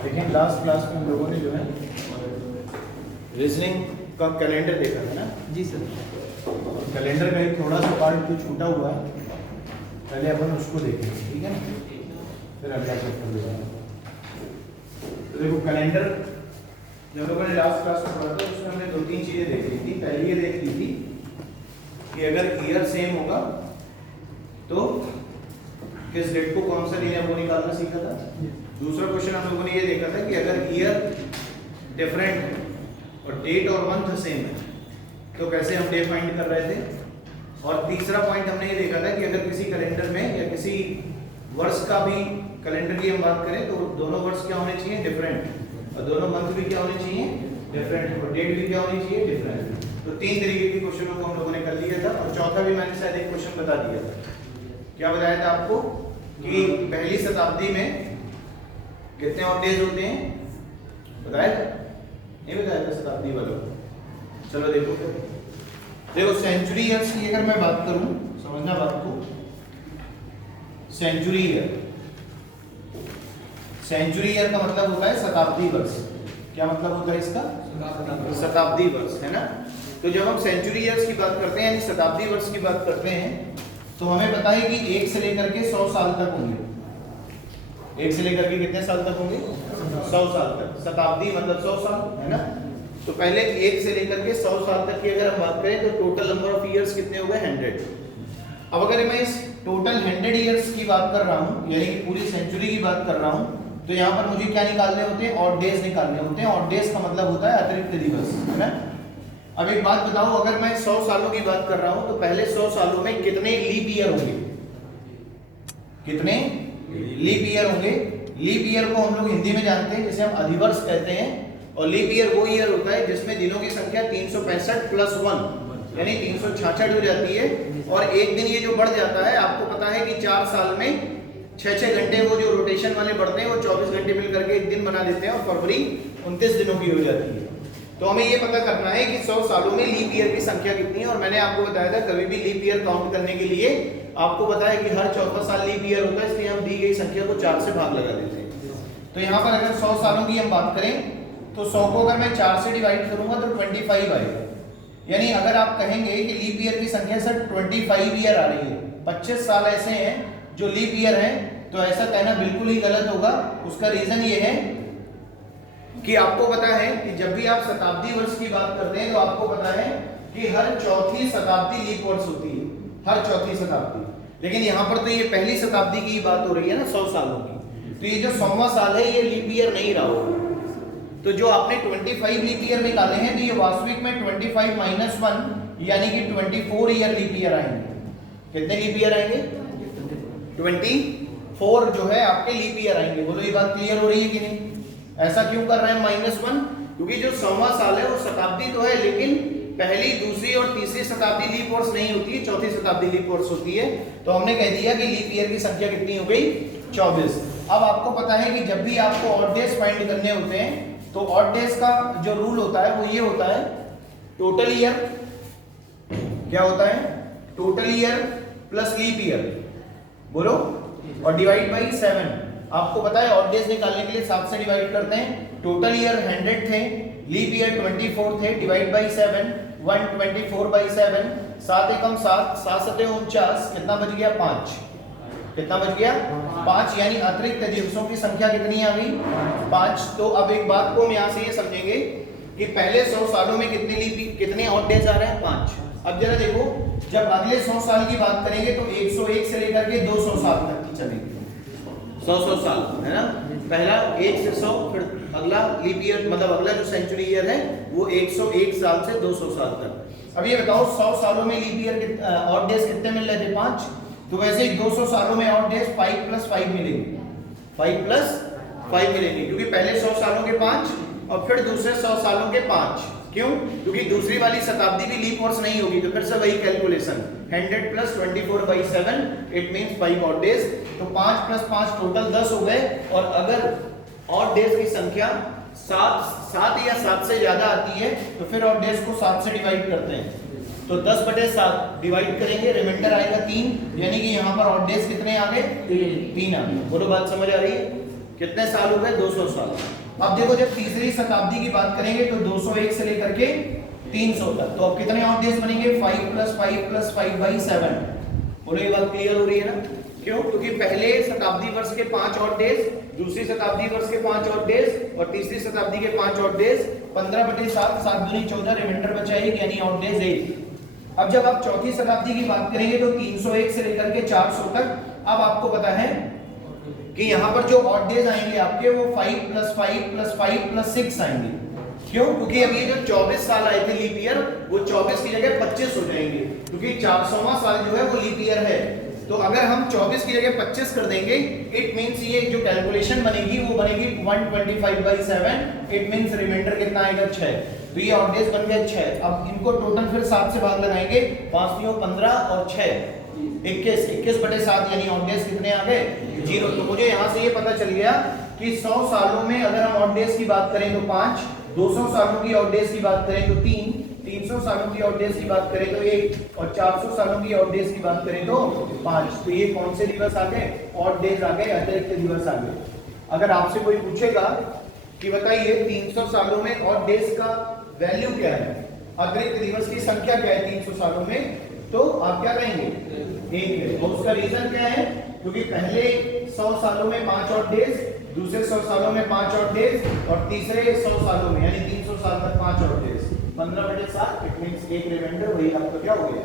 लेकिन last class में हम लोगों ने जो है रीजनिंग का कैलेंडर देखा है ना जी सर। कैलेंडर का एक थोड़ा सा पार्ट जो छूटा हुआ है, पहले अपन उसको देखेंगे, ठीक है ना, फिर अगला चैप्टर देखेंगे। तो देखो कैलेंडर जब लोगों ने लास्ट क्लास में पढ़ा था उसमें हमने 2-3 चीजें देख ली थी। पहली ये देख ली थी कि अगर ईयर सेम होगा तो किस डेट को कौन सा लेना वो निकालना सीखा था। दूसरा क्वेश्चन हम लोगों ने ये देखा था कि अगर ईयर डिफरेंट है और डेट और मंथ सेम है तो कैसे हम डे फाइंड कर रहे थे। और तीसरा पॉइंट हमने ये देखा था कि अगर किसी कैलेंडर में या किसी वर्ष का भी कैलेंडर की हम बात करें तो दोनों वर्ष क्या होने चाहिए, डिफरेंट, और दोनों मंथ भी क्या होने चाहिए, डिफरेंट, और डेट भी क्या होनी चाहिए, डिफरेंट। तो 3 तरीके के क्वेश्चनों को हम लोगों ने कर लिया था। और चौथा भी मैंने शायद एक क्वेश्चन बता दिया था। क्या बताया था आपको कि पहली शताब्दी में कितने ऑड डेज होते हैं, बताया था? नहीं बताया था शताब्दी वालों को? चलो देखो देखो सेंचुरी ईयर्स की अगर मैं बात करूं, समझना बात को, सेंचुरी ईयर, सेंचुरी ईयर का मतलब होता है शताब्दी वर्ष। क्या मतलब होता है इसका? शताब्दी वर्ष, है ना। तो जब हम सेंचुरी ईयर्स की बात करते हैं यानी शताब्दी वर्ष की बात करते हैं तो हमें पता है कि 1 से लेकर के 100 साल तक होंगे। 1 से लेकर के कितने साल तक होंगे? 100 साल तक। शताब्दी मतलब 100 साल, है ना। तो पहले 1 से लेकर के 100 साल तक की अगर हम बात करें तो टोटल नंबर ऑफ ईयर्स कितने हो गए? 100। अब अगर मैं इस टोटल 100 ईयर्स की बात कर रहा हूं यानी कि पूरी सेंचुरी की बात कर रहा हूं तो यहाँ पर मुझे क्या निकालने होते हैं? ऑड डेज निकालने होते हैं। ऑड डेज का मतलब होता है अतिरिक्त दिवस, है ना। अब एक बात बताओ, अगर मैं 100 सालों की बात कर रहा हूं तो पहले 100 सालों में कितने लीप ईयर होंगे? कितने लीप ईयर होंगे? लीप ईयर को हम लोग हिंदी में जानते हैं जिसे हम अधिवर्ष कहते हैं। और लीप ईयर वो ईयर होता है जिसमें दिनों की संख्या 365 + 1 यानी 366 हो जाती है। और एक दिन ये जो बढ़ जाता है, आपको पता है कि 4 साल में 6-6 घंटे वो जो रोटेशन वाले बढ़ते हैं वो 24 घंटे मिल करके एक दिन बना देते हैं और फरवरी 29 दिनों की हो जाती है। तो हमें ये पता करना है कि 100 सालों में लीप ईयर की संख्या कितनी है। और मैंने आपको बताया था कभी भी लीप ईयर काउंट करने के लिए आपको बताया कि हर चौथा साल लीप ईयर होता है, इसलिए हम दी गई संख्या को 4 से भाग लगा देते हैं। तो यहाँ पर अगर 100 सालों की हम बात करें तो 100 को अगर मैं 4 से डिवाइड करूंगा तो 25 आएगा। यानी अगर आप कहेंगे कि लीप ईयर की संख्या सर 25 ईयर आ रही है, 25 साल ऐसे हैं जो लीप ईयर हैं, तो ऐसा कहना बिल्कुल ही गलत होगा। उसका रीजन ये है कि आपको पता है कि जब भी आप शताब्दी वर्ष की बात करते हैं तो आपको पता है कि हर चौथी शताब्दी लीप वर्ष होती है, हर चौथी शताब्दी। लेकिन यहाँ पर तो ये पहली शताब्दी की बात हो रही है ना, 100 सालों की। तो ये जो 100वां साल है ये लीप ईयर नहीं रहा होगा। तो जो आपने 25 लीप ईयर निकाले हैं तो ये वास्तविक में 25 - 1 यानी कि 24 ईयर लीप ईयर आएंगे। कितने लीप ईयर आएंगे? 24 जो है आपके लीप ईयर आएंगे। बोलो ये बात क्लियर हो रही है कि नहीं? ऐसा क्यों कर रहे हैं -1? क्योंकि जो 100वां साल है वो शताब्दी तो है लेकिन पहली, दूसरी और तीसरी शताब्दी लीप वर्ष नहीं होती है, चौथी शताब्दी लीप वर्ष होती है। तो हमने कह दिया कि लीप ईयर की संख्या कितनी हो गई? 24। अब आपको पता है कि जब भी आपको ऑड डेज फाइंड करने होते हैं तो ऑड डेज का जो रूल होता है वो ये होता है, टोटल ईयर क्या होता है? Total year plus leap year, बोलो, और डिवाइड बाई 7। आपको पता है ऑड डेज निकालने के लिए 7 से डिवाइड करते हैं। टोटल ईयर 100 थे, लीप ईयर 24 थे, डिवाइड बाई 7, 124/7, 7 एकम 7, 7 सते 49, कितना बच गया? 5। कितना बच गया? 5। यानी अतिरिक्त दिवसों की संख्या कितनी आ गई? 5। तो अब एक बात को हम यहाँ से ये समझेंगे कि पहले 100 सालों में कितने ऑड डेज आ रहे हैं? 5। अब जरा देखो, जब अगले 100 साल की बात करेंगे तो 101 से लेकर के 200 साल तक की चलेगी। 100 साल, है ना। पहला 1 से 100, फिर अगला लीप ईयर मतलब अगला जो सेंचुरी ईयर है वो 101 साल से 200 साल तक। अब ये बताओ 100 सालों में लीप ईयर ऑड डेज कितने मिल रहे थे? 5। तो वैसे ही 200 सालों में ऑड डेज 5 + 5 मिलेंगे, 5 + 5 मिलेंगे, क्योंकि पहले 100 सालों के 5 और फिर दूसरे 100 सालों के 5। क्यों? क्योंकि दूसरी वाली शताब्दी भी लीप वर्ष नहीं होगी। तो फिर से वही calculation, 100 + 24/7 it means 5 odd days. तो 5 + 5 टोटल 10 हो गए। और अगर ऑड डेज की संख्या 7 या 7 से ज्यादा आती है तो फिर ऑड डेज को 7 से डिवाइड करते हैं। तो 10/7 डिवाइड करेंगे, रिमाइंडर आएगा 3, यानी कि यहाँ पर ऑड डेज कितने आ गए? 3 आ गए। बोलो बात समझ आ रही है? कितने साल हो गए? 200 साल। अब देखो जब तीसरी शताब्दी की बात करेंगे तो 201 से लेकर के 300 तक, तो अब कितने ऑड डेज बनेंगे? 5 + 5 + 5/7। बोलो ये बात क्लियर हो रही है ना? क्यों? क्योंकि पहले शताब्दी वर्ष के 5 ऑड डेज, दूसरी शताब्दी वर्ष के 5 ऑड डेज और तीसरी शताब्दी के 5 ऑड डेज, 15/7, 7 दूनी 14, रिमाइंडर बचा 1, यानी ऑड डेज 1। अब जब आप चौथी शताब्दी की बात करेंगे तो 301 से लेकर के 400 तक। अब आपको पता है कि यहाँ पर जो ऑड डेज आएंगे आपके वो 5 + 5 + 5 + 6 आएंगे। क्यों? क्योंकि अब ये जो 24 साल आए थे लीप ईयर, वो 24 की जगह 25 हो जाएंगे, क्योंकि 400वां साल जो है वो लीप ईयर है। तो अगर हम 24 की जगह 25 कर देंगे, इट मींस ये जो कैलकुलेशन बनेगी वो बनेगी 125/7। इट मींस रिमाइंडर कितना आएगा? 6। तो ये ऑड डेज बन गए 6। अब इनको टोटल फिर 7 से भाग लगाएंगे, 5 × 15 और 6 21, 21/7, यानी ऑड डेज कितने आ गए? 0। तो मुझे यहाँ से ये पता चल गया कि 100 सालों में अगर हम ऑड डेज की बात करें तो 5, 200 सालों की ऑड डेज की बात करें तो 3, 300 सालों की ऑड डेज की बात करें तो 1 और 400 सालों की ऑड डेज की बात करें तो 5। तो ये कौन से दिवस आ गए? ऑड डेज आ गए, अतिरिक्त दिवस आ गए। अगर आपसे कोई पूछेगा कि बताइए 300 सालों में ऑड डेज का वैल्यू क्या है, अतिरिक्त दिवस की संख्या क्या है 300 सालों में, तो आप क्या कहेंगे? 1 है। और उसका रीजन क्या है? क्योंकि पहले 100 सालों में 5 ऑड डेज, दूसरे 100 सालों में 5 ऑड डेज और तीसरे 100 सालों में यानी 300 साल तक 5 ऑड डेज, 15/7। इट मींस एक रिमाइंडर, वही आपका क्या हो गया?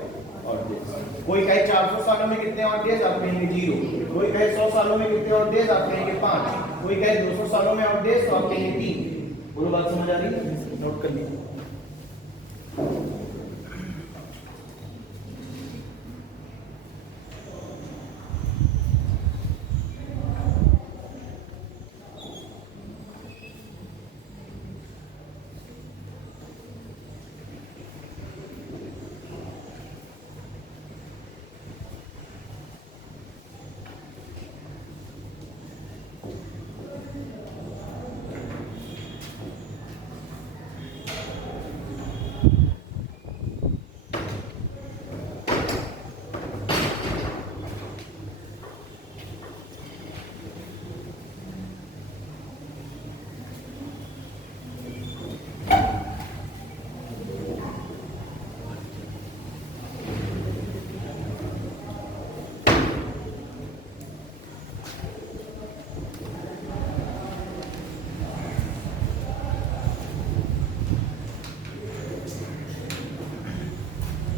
Odd days. कोई कहे 400 सालों में कितने ऑड डेज, आप कहेंगे 0। कोई कहे 100 सालों में कितने ऑड डेज, आप कहेंगे 5। कोई कहे 200 सालों में ऑड डेज, तो आप कहेंगे 3। बोलो बात समझ आ रही है? नोट कर लीजिए।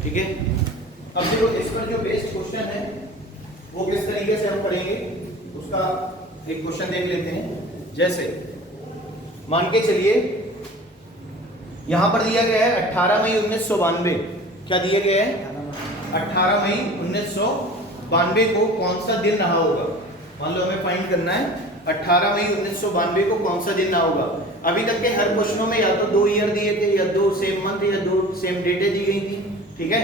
ठीक है। अब देखो इस पर जो बेस्ड क्वेश्चन है वो किस तरीके से हम पढ़ेंगे, उसका एक क्वेश्चन देख लेते हैं। जैसे मान के चलिए यहां पर दिया गया है 18 मई 1992। क्या दिया गया है? 18 मई 1992 को कौन सा दिन रहा होगा? मान लो हमें फाइंड करना है 18 मई 1992 को कौन सा दिन रहा होगा। अभी तक के हर क्वेश्चनों में या तो 2 ईयर दिए थे, या 2 सेम मंथ, या 2 सेम डेटें दी गई थी। ठीक है।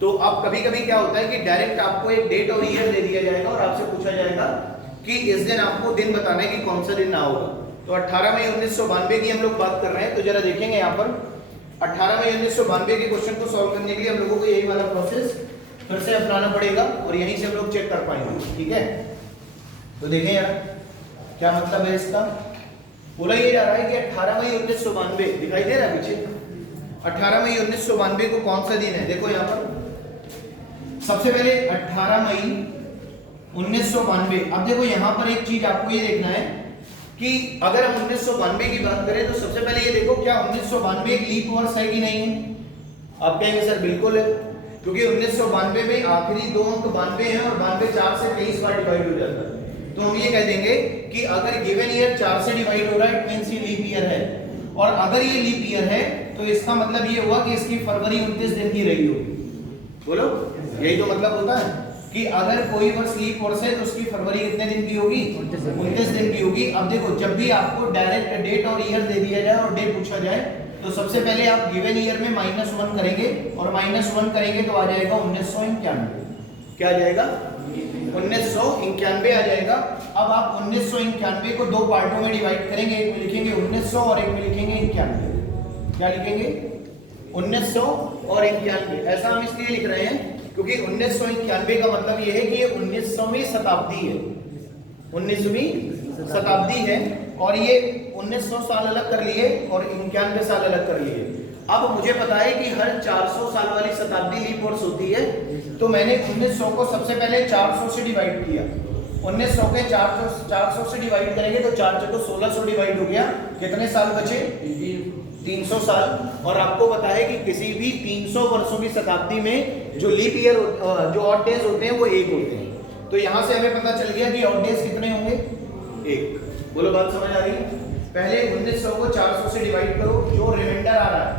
तो अब कभी कभी क्या होता है कि डायरेक्ट आपको एक डेट और ईयर दे दिया जाएगा और आपसे पूछा जाएगा कि इस दिन आपको दिन बताना है कि कौन सा दिन ना होगा। तो 18 मई 1992 की हम लोग बात कर रहे हैं। तो जरा देखेंगे यहाँ पर 18 मई 1992 के क्वेश्चन को सॉल्व करने के लिए हम लोगों को यही वाला प्रोसेस फिर से अपनाना पड़ेगा और यहीं से हम लोग चेक कर पाएंगे। ठीक है। तो देखें यार क्या मतलब है इसका। बोला ये जा रहा है कि 18 मई 1992 दिखाई दे रहा है पीछे। 18 मई 1992 को कौन सा दिन है? देखो यहाँ पर सबसे पहले 18 मई 1992। अब देखो यहाँ पर एक चीज आपको ये देखना है कि अगर हम 1992 की बात करें तो सबसे पहले ये देखो क्या 1992 एक लीप वर्ष है कि नहीं है? आप कहेंगे सर बिल्कुल है, क्योंकि 1992 में आखिरी 2 अंक 92 है और 92 4 से 23 बार डिवाइड हो जाता है। तो हम ये कह देंगे कि अगर गिवन ईयर 4 से डिवाइड हो रहा है इट मींस ये लीप ईयर है। और अगर ये लीप ईयर है तो इसका मतलब ये हुआ कि इसकी फरवरी 29 दिन की रही होगी। बोलो यही तो मतलब होता है कि अगर कोई वर्ष लीप वर्ष है तो उसकी फरवरी कितने दिन की होगी? 29 दिन की होगी। अब देखो जब भी आपको डायरेक्ट डेट और ईयर दे दिया जाए और डेट पूछा जाए तो सबसे पहले आप गिवन ईयर में -1 करेंगे और -1 करेंगे तो आ जाएगा 1991। क्या आ जाएगा? 1991 आ जाएगा। अब आप 1991 को 2 पार्टों में डिवाइड करेंगे, एक में लिखेंगे 1900 और एक में लिखेंगे 91। क्या लिखेंगे? 1900 और 91, ऐसा हम इसलिए लिख रहे हैं क्योंकि 1991 का मतलब ये है कि ये 19वीं शताब्दी है, 19वीं शताब्दी है, और ये 1900 साल अलग कर लिए और 91 साल अलग कर लिए। अब मुझे पता है कि हर 400 साल वाली शताब्दी लीप वर्ष होती है, तो मैंने 1900 को सबसे पहले 400 से डिवाइड किया। 1900 के 400 से डिवाइड करेंगे तो 4 चौको 1600 डिवाइड हो गया, कितने साल बचे? 300 साल। और आपको पता है कि किसी भी 300 वर्षों की शताब्दी में जो लीप ईयर जो ऑड डेज होते हैं वो एक होते हैं। तो यहाँ से हमें पता चल गया कि ऑड डेज कितने होंगे? एक। बोलो बात समझ आ रही है? पहले 1900 को 400 से डिवाइड करो, जो रिमाइंडर आ रहा है,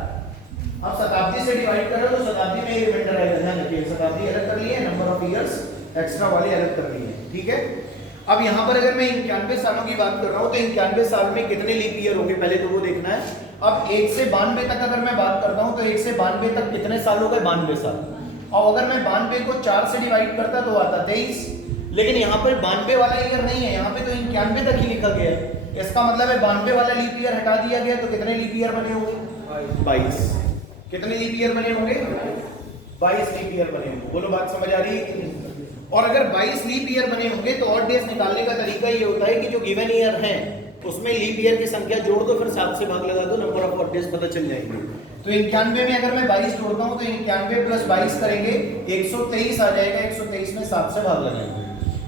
अब शताब्दी से डिवाइड करो तो शताब्दी में रिमाइंडर आएगा, ध्यान रखिए। शताब्दी अलग कर लिए, नंबर ऑफ ईयर्स एक्स्ट्रा वाले अलग कर लिए, ठीक है। अब यहाँ पर अगर मैं 91 सालों की बात कर रहा हूँ तो 91 साल में कितने लीप ईयर होंगे पहले तो वो देखना है। अब 1 से 92 तक अगर मैं बात करता हूँ तो 1 से 92 तक कितने साल हो गए? 92 साल। और अगर मैं 92 को 4 से डिवाइड करता तो आता 23, लेकिन यहाँ पर 92 वाला ईयर नहीं है, यहाँ पे तो 91 तक ही लिखा गया है। इसका मतलब है 92 वाला लीप ईयर हटा दिया गया, तो कितने लीप ईयर बने होंगे? 22। कितने लीप ईयर बने होंगे? 22 लीप ईयर बने होंगे। बोलो बात समझ आ रही है? और अगर 22 लीप ईयर बने होंगे तो ऑड डेज निकालने का तरीका ये होता है कि जो गिवन ईयर है उसमें लीप ईयर की संख्या जोड़ दो, फिर 7 से भाग लगा दो, नंबर ऑफ ऑड डेज पता चल जाएंगे। तो 91 में अगर मैं 22 जोड़ता हूं तो 91 प्लस 22 करेंगे 123 आ जाएगा, 123 में 7 से भाग लगाएंगे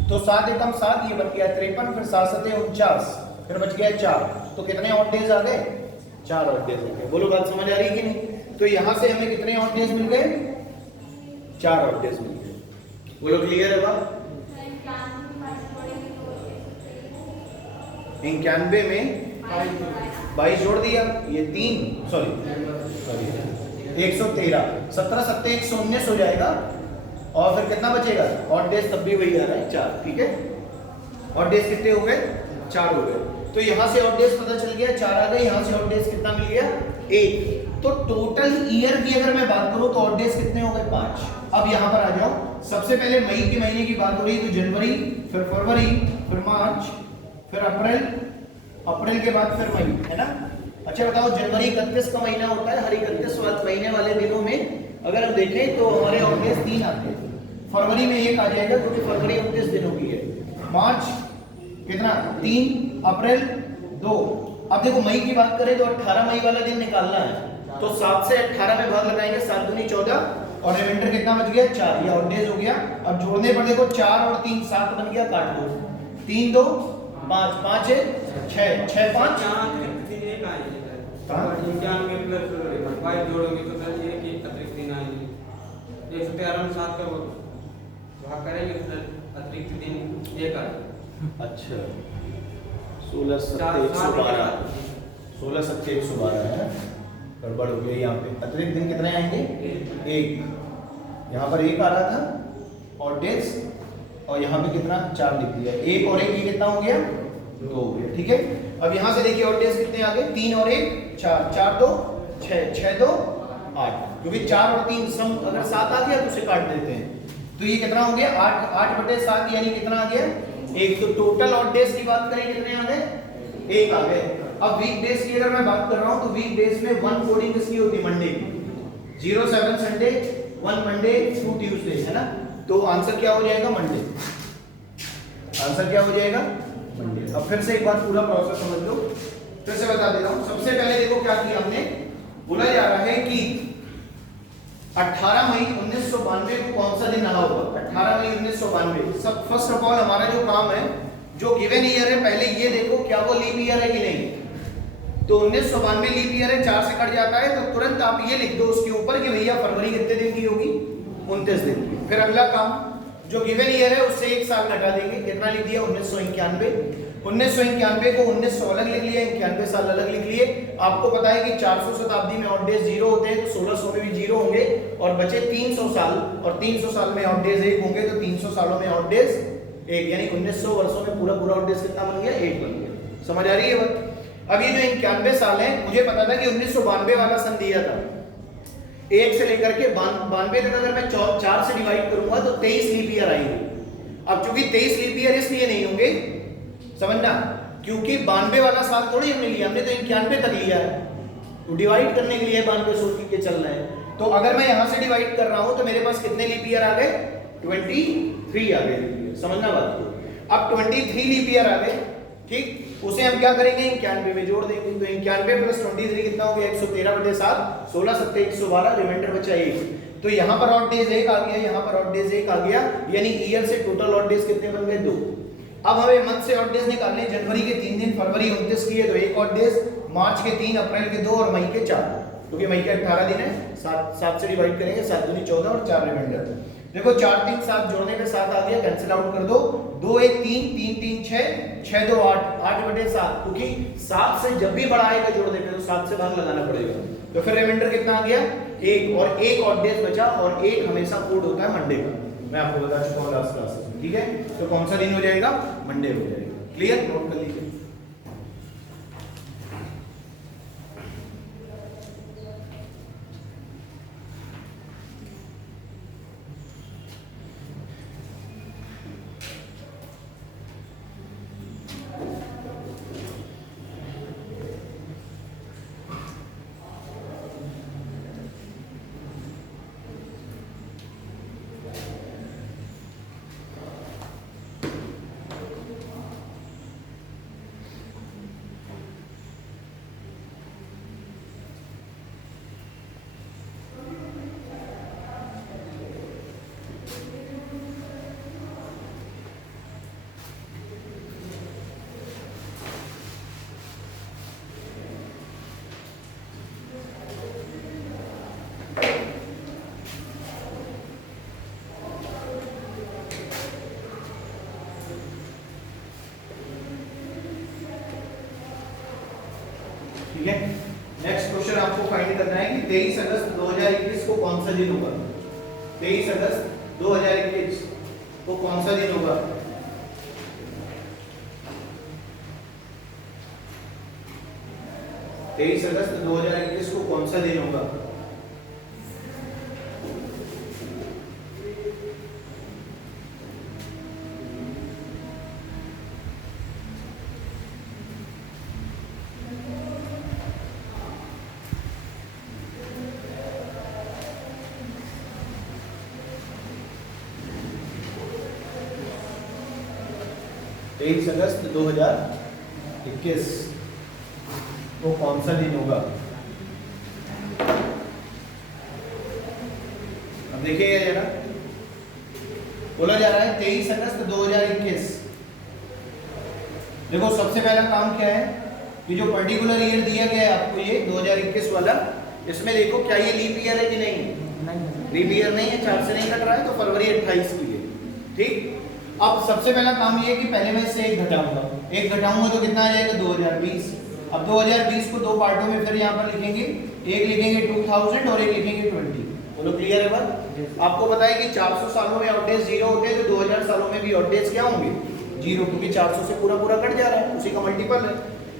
तो 7 एकम 7, ये बन गया 53, फिर 7 सते 49, फिर बच गया 4। तो कितने ऑड डेज आ गए? 4 ऑड डेज हो गए। बोलो बात समझ आ रही है कि नहीं? तो यहां से हमें कितने ऑड डेज मिल गए? 4 ऑड डेज मिल गए। बोलो क्लियर है बात? 91 में 22 जोड़ दिया, ये 3 सॉरी 113, 17 सत्ते 119 हो जाएगा, और फिर कितना बचेगा? ऑड डेज तब भी वही आ रहा है 4, ठीक है। ऑड डेज कितने हो गए? 4 हो गए। तो यहां से ऑड डेज पता चल गया 4 आ गए, यहां से ऑड डेज कितना मिल गया? 1। तो टोटल ईयर की अगर मैं बात करूं तो ऑड डेज कितने हो गए? 5। अब यहां पर आ जाओ, सबसे पहले मई के महीने की बात हो रही है तो जनवरी, फिर फरवरी, फिर मार्च, फिर अप्रैल, अप्रैल के बाद फिर मई, है ना। अच्छा बताओ, जनवरी 31 का महीना होता है, हर 31 महीने वाले दिनों में अगर हम देखें तो हमारे ऑड डेज 3 आते हैं। फरवरी में 1 आ जाएगा क्योंकि फरवरी 29 दिनों की है, मार्च कितना? 3, अप्रैल 2। अब देखो मई की बात करें तो 18 मई वाला दिन निकालना है, तो 7 से 18 में भाग लगाएंगे, 7 दूनी 14, और रिमाइंडर कितना बच गया? 4। ये ऑड डेज हो गया। अब जोड़ने पर देखो 4 और 3 7 बन गया, काट दो, 3 2 5 5 है 6 6 5 जोड़ोगे तो फिर ये कि अतिरिक्त दिन आएंगे, 113 में 7 का भाग करेंगे फिर अतिरिक्त दिन 1 आएगा। अच्छा 16 7 112, 16 7 112 है, गड़बड़ हो गई यहाँ पे। अतिरिक्त दिन कितने आएंगे? 1। यहाँ पर 1 आ रहा था और डेज, और यहाँ पे कितना? 4 लिख दिया। 1 और 1 ये कितना हो गया? 2 हो गया, ठीक है। अब यहाँ से देखिए और डेज कितने आ गए? 3 और 1 4, 4 2 6, 6 2 8, क्योंकि 4 और 3 सम अगर 7 आ गया तो उसे काट देते हैं, तो ये कितना हो गया? 8 8/7 यानी कितना आ गया? 1। तो टोटल ऑड डेज की बात करें कितने आ गए? 1 आ गए। अब वीक डेज की अगर मैं बात कर रहा हूं तो वीक डेज में 1 कोडिंग किसकी होती है? मंडे की। 0 7 संडे, 1 मंडे, 2 ट्यूसडे, है ना। तो आंसर क्या हो जाएगा? मंडे। आंसर क्या हो जाएगा? मंडे। अब फिर से एक बार पूरा प्रोसेस समझ लो, फिर से बता देता हूं। सबसे पहले देखो क्या किया हमने, बोला जा रहा है कि 18 मई 1992 को कौन सा दिन रहा होगा? 18 मई 1992। सब फर्स्ट ऑफ ऑल हमारा जो काम है, जो गिवन ईयर है, पहले ये देखो क्या वो लीप ईयर है कि नहीं। तो 1992 लीप ईयर है, 4 से कट जाता है, तो तुरंत आप ये लिख दो उसके ऊपर कि भैया फरवरी कितने दिन की होगी? 29 दिन की। फिर अगला काम, जो गिवन ईयर है उससे 1 साल घटा देंगे, कितना लिख दिया? 1991। 1991 को 1900 अलग लिख लिया, 91 साल अलग लिख लिए। आपको पता है कि 400 शताब्दी में ऑड डेज 0 होते हैं, तो 1600 में भी 0 होंगे, और बचे 300 साल, और 300 साल में ऑड डेज 1 होंगे, तो 300 सालों में ऑड डेज 1, यानी 1900 वर्षों में पूरा पूरा ऑड डेज कितना बन गया? 1 बन गया। समझ आ रही है बात? अब ये जो 91 साल है, मुझे पता था कि 1992 वाला सन दिया था, 1 से लेकर के 92 तक अगर मैं 4 से डिवाइड करूंगा तो 23 लीप ईयर आएंगे। अब चूंकि 23 लीप ईयर इसलिए नहीं होंगे, समझना, क्योंकि 92 वाला साल थोड़ी हमने लिया, हमने तो 91 तक लिया है। तो डिवाइड करने के लिए मान के सोच के चल रहे हैं। तो अगर मैं यहां से डिवाइड कर रहा हूं तो मेरे पास कितने लीप ईयर आ गए? 23 आ गए। समझना बात को। अब 23 लीप ईयर आ गए, ठीक, उसे हम क्या करेंगे? 91 में जोड़ देंगे। तो 91 प्लस 23 कितना हो गया? 113/7, 16 7 112, रिमाइंडर बचा 1। तो यहाँ पर ऑड डेज 1 आ गया, यहाँ पर ऑड डेज 1 आ गया, यानी ईयर से टोटल ऑड डेज कितने बन गए? 2। अब हमें मंथ से ऑड डेज निकालने, जनवरी के 3 दिन, फरवरी 29 की है तो 1 ऑड डेज, मार्च के 3, अप्रैल के 2 और मई के 4, क्योंकि मई के 18 दिन है। 7 से डिवाइड करेंगे, 7 दूनी 14 और 4 रिमाइंडर। देखो 4 3 7 जोड़ने पे 7 आ गया, कैंसिल आउट कर दो। 2 1 3, 3 3 6, 6 2 8, 8/7, क्योंकि 7 से जब भी बड़ा आएगा जोड़ने पे तो 7 से भाग लगाना पड़ेगा। तो फिर रिमाइंडर कितना आ गया? 1, और 1 ऑड डेज बचा, और 1 हमेशा कोड होता है मंडे का। मैं आपको बता चुका हूं लास्ट क्लास में, ठीक है। तो कौन सा दिन हो जाएगा? मंडे हो जाएगा। क्लियर? नोट कर लीजिए। ठीक है। नेक्स्ट क्वेश्चन आपको फाइंड करना है कि 23 अगस्त 2021 को कौन सा दिन होगा? 23 अगस्त 2021 को कौन सा दिन होगा? तेईस अगस्त 2021 को कौन सा दिन होगा? तेईस अगस्त 2021 को कौन सा दिन होगा? अब देखिए जरा, बोला जा रहा है 23 अगस्त 2021। देखो सबसे पहला काम क्या है कि जो पर्टिकुलर ईयर दिया गया है आपको, ये 2021 वाला, इसमें देखो क्या ये लीप ईयर है कि नहीं? लीप ईयर नहीं है, 4 से नहीं कट रहा है, तो फरवरी 28 की है, ठीक। अब सबसे पहला काम ये है कि पहले मैं इससे 1 घटाऊंगा, 1 घटाऊंगा तो कितना आ जाएगा? 2020। अब 2020 को 2 पार्टों में फिर यहाँ पर लिखेंगे, एक लिखेंगे 2000 और एक लिखेंगे 20। बोलो क्लियर है बात? आपको पता है कि 400 सालों में ऑड डेज 0 होते हैं, तो 2000 सालों में भी ऑड डेज क्या होंगे? 0, क्योंकि 400 से पूरा पूरा कट जा रहा है, उसी का मल्टीपल है।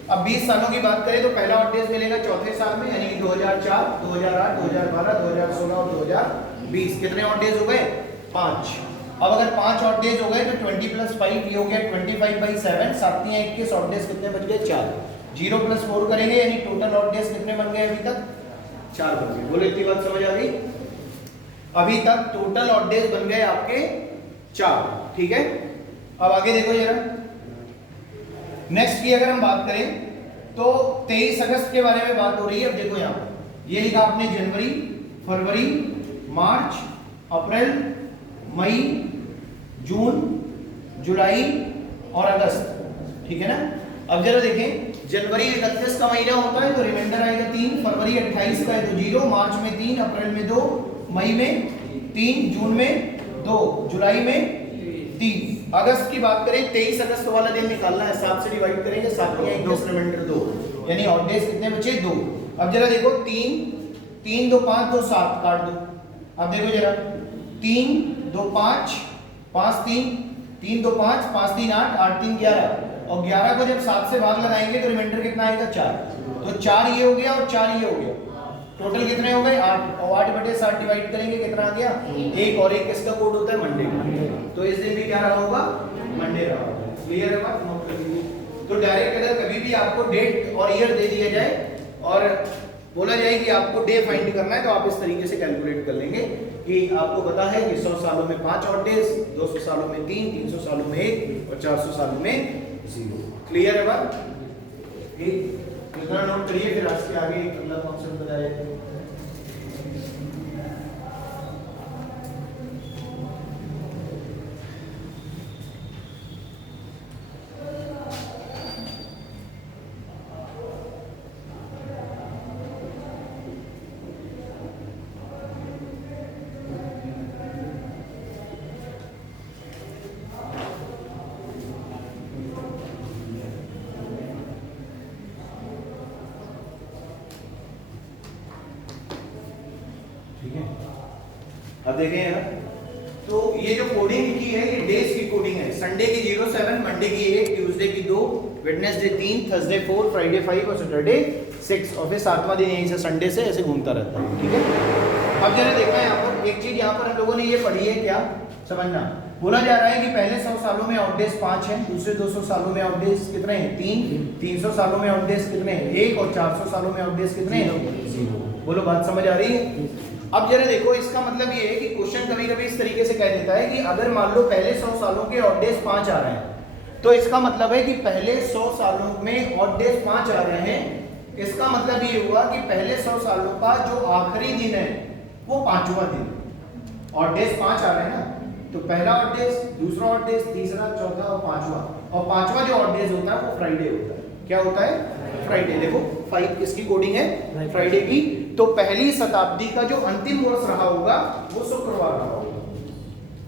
अब 20 सालों की बात करें तो पहला ऑड डेज मिलेगा चौथे साल में, यानी 2004, 2008, 2012, 2016 और 2020। कितने ऑड डेज हो गए? 5। अब अगर 5 ऑड डेज हो गए तो 20 + 5 ये हो गया 25/7, 7 या 21 ऑड डेज कितने बच गए? 4। 0 + 4 करेंगे, यानी टोटल ऑड डेज कितने बन गए अभी तक? 4 बन गए। बोलो इतनी बात समझ आ गई? अभी तक टोटल ऑड डेज बन गए आपके 4, ठीक है। अब आगे देखो जरा, नेक्स्ट की अगर हम बात करें तो 23 अगस्त के बारे में बात हो रही है। अब देखो यहाँ पर ये लिखा आपने जनवरी, फरवरी, मार्च, अप्रैल, मई, जून, जुलाई और अगस्त, ठीक है ना। अब जरा देखें, जनवरी 31 का महीना होता है तो रिमाइंडर आएगा 3, फरवरी 28 का है तो 0, मार्च में 3, अप्रैल में 2, मई में 3, जून में 2, जुलाई में 3। अगस्त की बात करें, 23 अगस्त वाला दिन निकालना है, 7 से डिवाइड करेंगे, 7 या 21 रिमाइंडर 2, यानी ऑड डेज कितने बचे? 2। अब जरा देखो 3 3 2 5 2 7 काट दो। अब देखो जरा 3 2 5 5 3 3 2 5 5 3 8 8 3 11, और 11 को जब 7 से भाग लगाएंगे तो रिमाइंडर कितना आएगा? 4। तो 4 ये हो गया और 4 ये हो गया, टोटल कितने हो गए? 8, और 8/7 डिवाइड करेंगे कितना आ गया? 1, और 1 किसका कोड होता है? मंडे का। तो इस दिन भी क्या रहा होगा? मंडे रहा होगा। क्लियर है बात? नोट कर लीजिए। तो डायरेक्ट अगर कभी भी आपको डेट और ईयर दे दिया जाए और बोला जाए कि आपको डे फाइंड करना है तो आप इस तरीके से कैलकुलेट कर लेंगे कि आपको पता है कि 100 सालों में 5 ऑड डेज, 200 सालों में 3, 300 सालों में 1 और 400 सालों में 0। क्लियर है बात? ठीक, इतना नोट करिए, फिर आज के आगे अगला कॉन्सेप्ट बताएंगे। अब देखें यार, तो ये जो कोडिंग की है ये डेज की कोडिंग है। संडे की 07, मंडे की 1, ट्यूसडे की 2, वेडनेसडे 3, थर्सडे 4, फ्राइडे 5 और सैटरडे 6 और फिर 7वां दिन यहीं से संडे से ऐसे घूमता रहता है। ठीक है, अब जरा देखना है यहाँ पर एक चीज, यहाँ पर हम लोगों ने ये पढ़ी है, क्या समझना, बोला जा रहा है कि पहले 100 सालों में ऑड डेज 5 हैं, दूसरे 200 सालों में ऑड डेज कितने हैं 3, 300 सालों में ऑड डेज कितने हैं 1 और 400 सालों में ऑड डेज कितने हैं 0। बोलो बात समझ आ रही है? अब जरा देखो, इसका मतलब ये है कि क्वेश्चन कभी कभी इस तरीके से कह देता है कि अगर मान लो पहले 100 सालों के ऑड डेज 5 आ रहे हैं, तो इसका मतलब है कि पहले 100 सालों में ऑड डेज 5 आ रहे हैं। इसका मतलब ये हुआ कि पहले 100 सालों का जो आखिरी दिन है वो 5वां दिन, ऑड डेज 5 आ रहे हैं ना, तो पहला ऑड डेज, दूसरा ऑड डेज, तीसरा, चौथा और 5वां, और 5वां जो ऑड डेज होता है वो फ्राइडे होता है। क्या होता है? फ्राइडे। देखो 5 किसकी कोडिंग है? फ्राइडे की। तो पहली शताब्दी का जो अंतिम वर्ष रहा होगा वो शुक्रवार रहा होगा।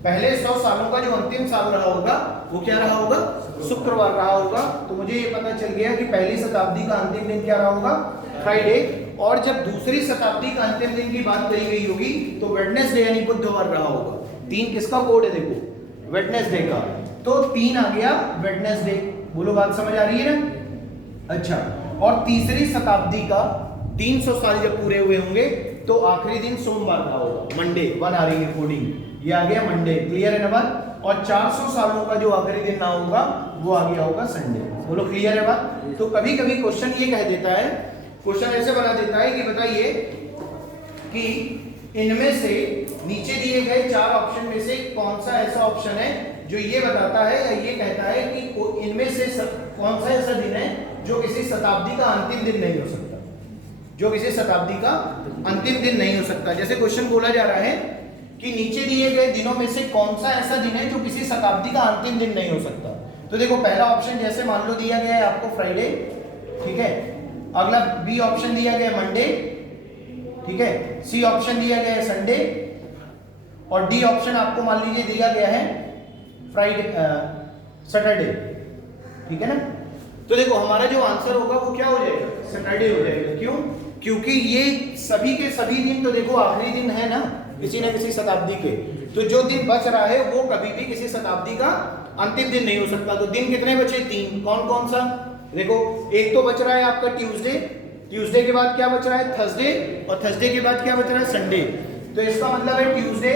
पहले 100 सालों का जो अंतिम साल रहा होगा वो क्या रहा होगा? शुक्रवार रहा होगा। तो मुझे ये पता चल गया कि पहली शताब्दी का अंतिम दिन क्या रहा होगा? फ्राइडे। और जब दूसरी शताब्दी का अंतिम दिन की बात करी गई होगी तो वेडनेसडे यानी बुधवार रहा होगा। 3 किसका कोड है? देखो वेडनेसडे का, तो 3 आ गया वेडनेसडे। बोलो बात समझ आ रही है ना? अच्छा, और तीसरी शताब्दी का 300 साल जब पूरे हुए होंगे तो आखिरी दिन सोमवार का होगा, मंडे। 1 आ रही है कोडिंग, ये आ गया मंडे। क्लियर है ना बात? और 400 सालों का जो आखिरी दिन ना होगा वो आ गया होगा संडे। बोलो क्लियर है बात? तो कभी कभी क्वेश्चन ये कह देता है, क्वेश्चन ऐसे बना देता है कि बताइए कि इनमें से नीचे दिए गए 4 ऑप्शन में से कौन सा ऐसा ऑप्शन है जो ये बताता है या ये कहता है कि इनमें से कौन सा ऐसा दिन है जो किसी शताब्दी का अंतिम दिन नहीं हो सकता, जो किसी शताब्दी का अंतिम दिन नहीं हो सकता। जैसे क्वेश्चन बोला जा रहा है कि नीचे दिए गए दिनों में से कौन सा ऐसा दिन है जो किसी शताब्दी का अंतिम दिन नहीं हो सकता। तो देखो पहला ऑप्शन जैसे मान लो दिया गया है आपको फ्राइडे, ठीक है। अगला बी ऑप्शन दिया गया है मंडे, ठीक है। सी ऑप्शन दिया गया है संडे, और डी ऑप्शन आपको मान लीजिए दिया गया है फ्राइडे सैटरडे, ठीक है ना। तो देखो हमारा जो आंसर होगा वो क्या हो जाएगा? सैटरडे हो जाएगा। क्यों? क्योंकि ये सभी के सभी दिन तो देखो आखिरी दिन है ना किसी न किसी शताब्दी के, तो जो दिन बच रहा है वो कभी भी किसी शताब्दी का अंतिम दिन नहीं हो सकता। तो दिन कितने बचे? 3। कौन कौन सा? देखो एक तो बच रहा है आपका ट्यूसडे, ट्यूसडे के बाद क्या बच रहा है? थर्सडे, और थर्सडे के बाद क्या बच रहा है? संडे। तो इसका मतलब है ट्यूसडे,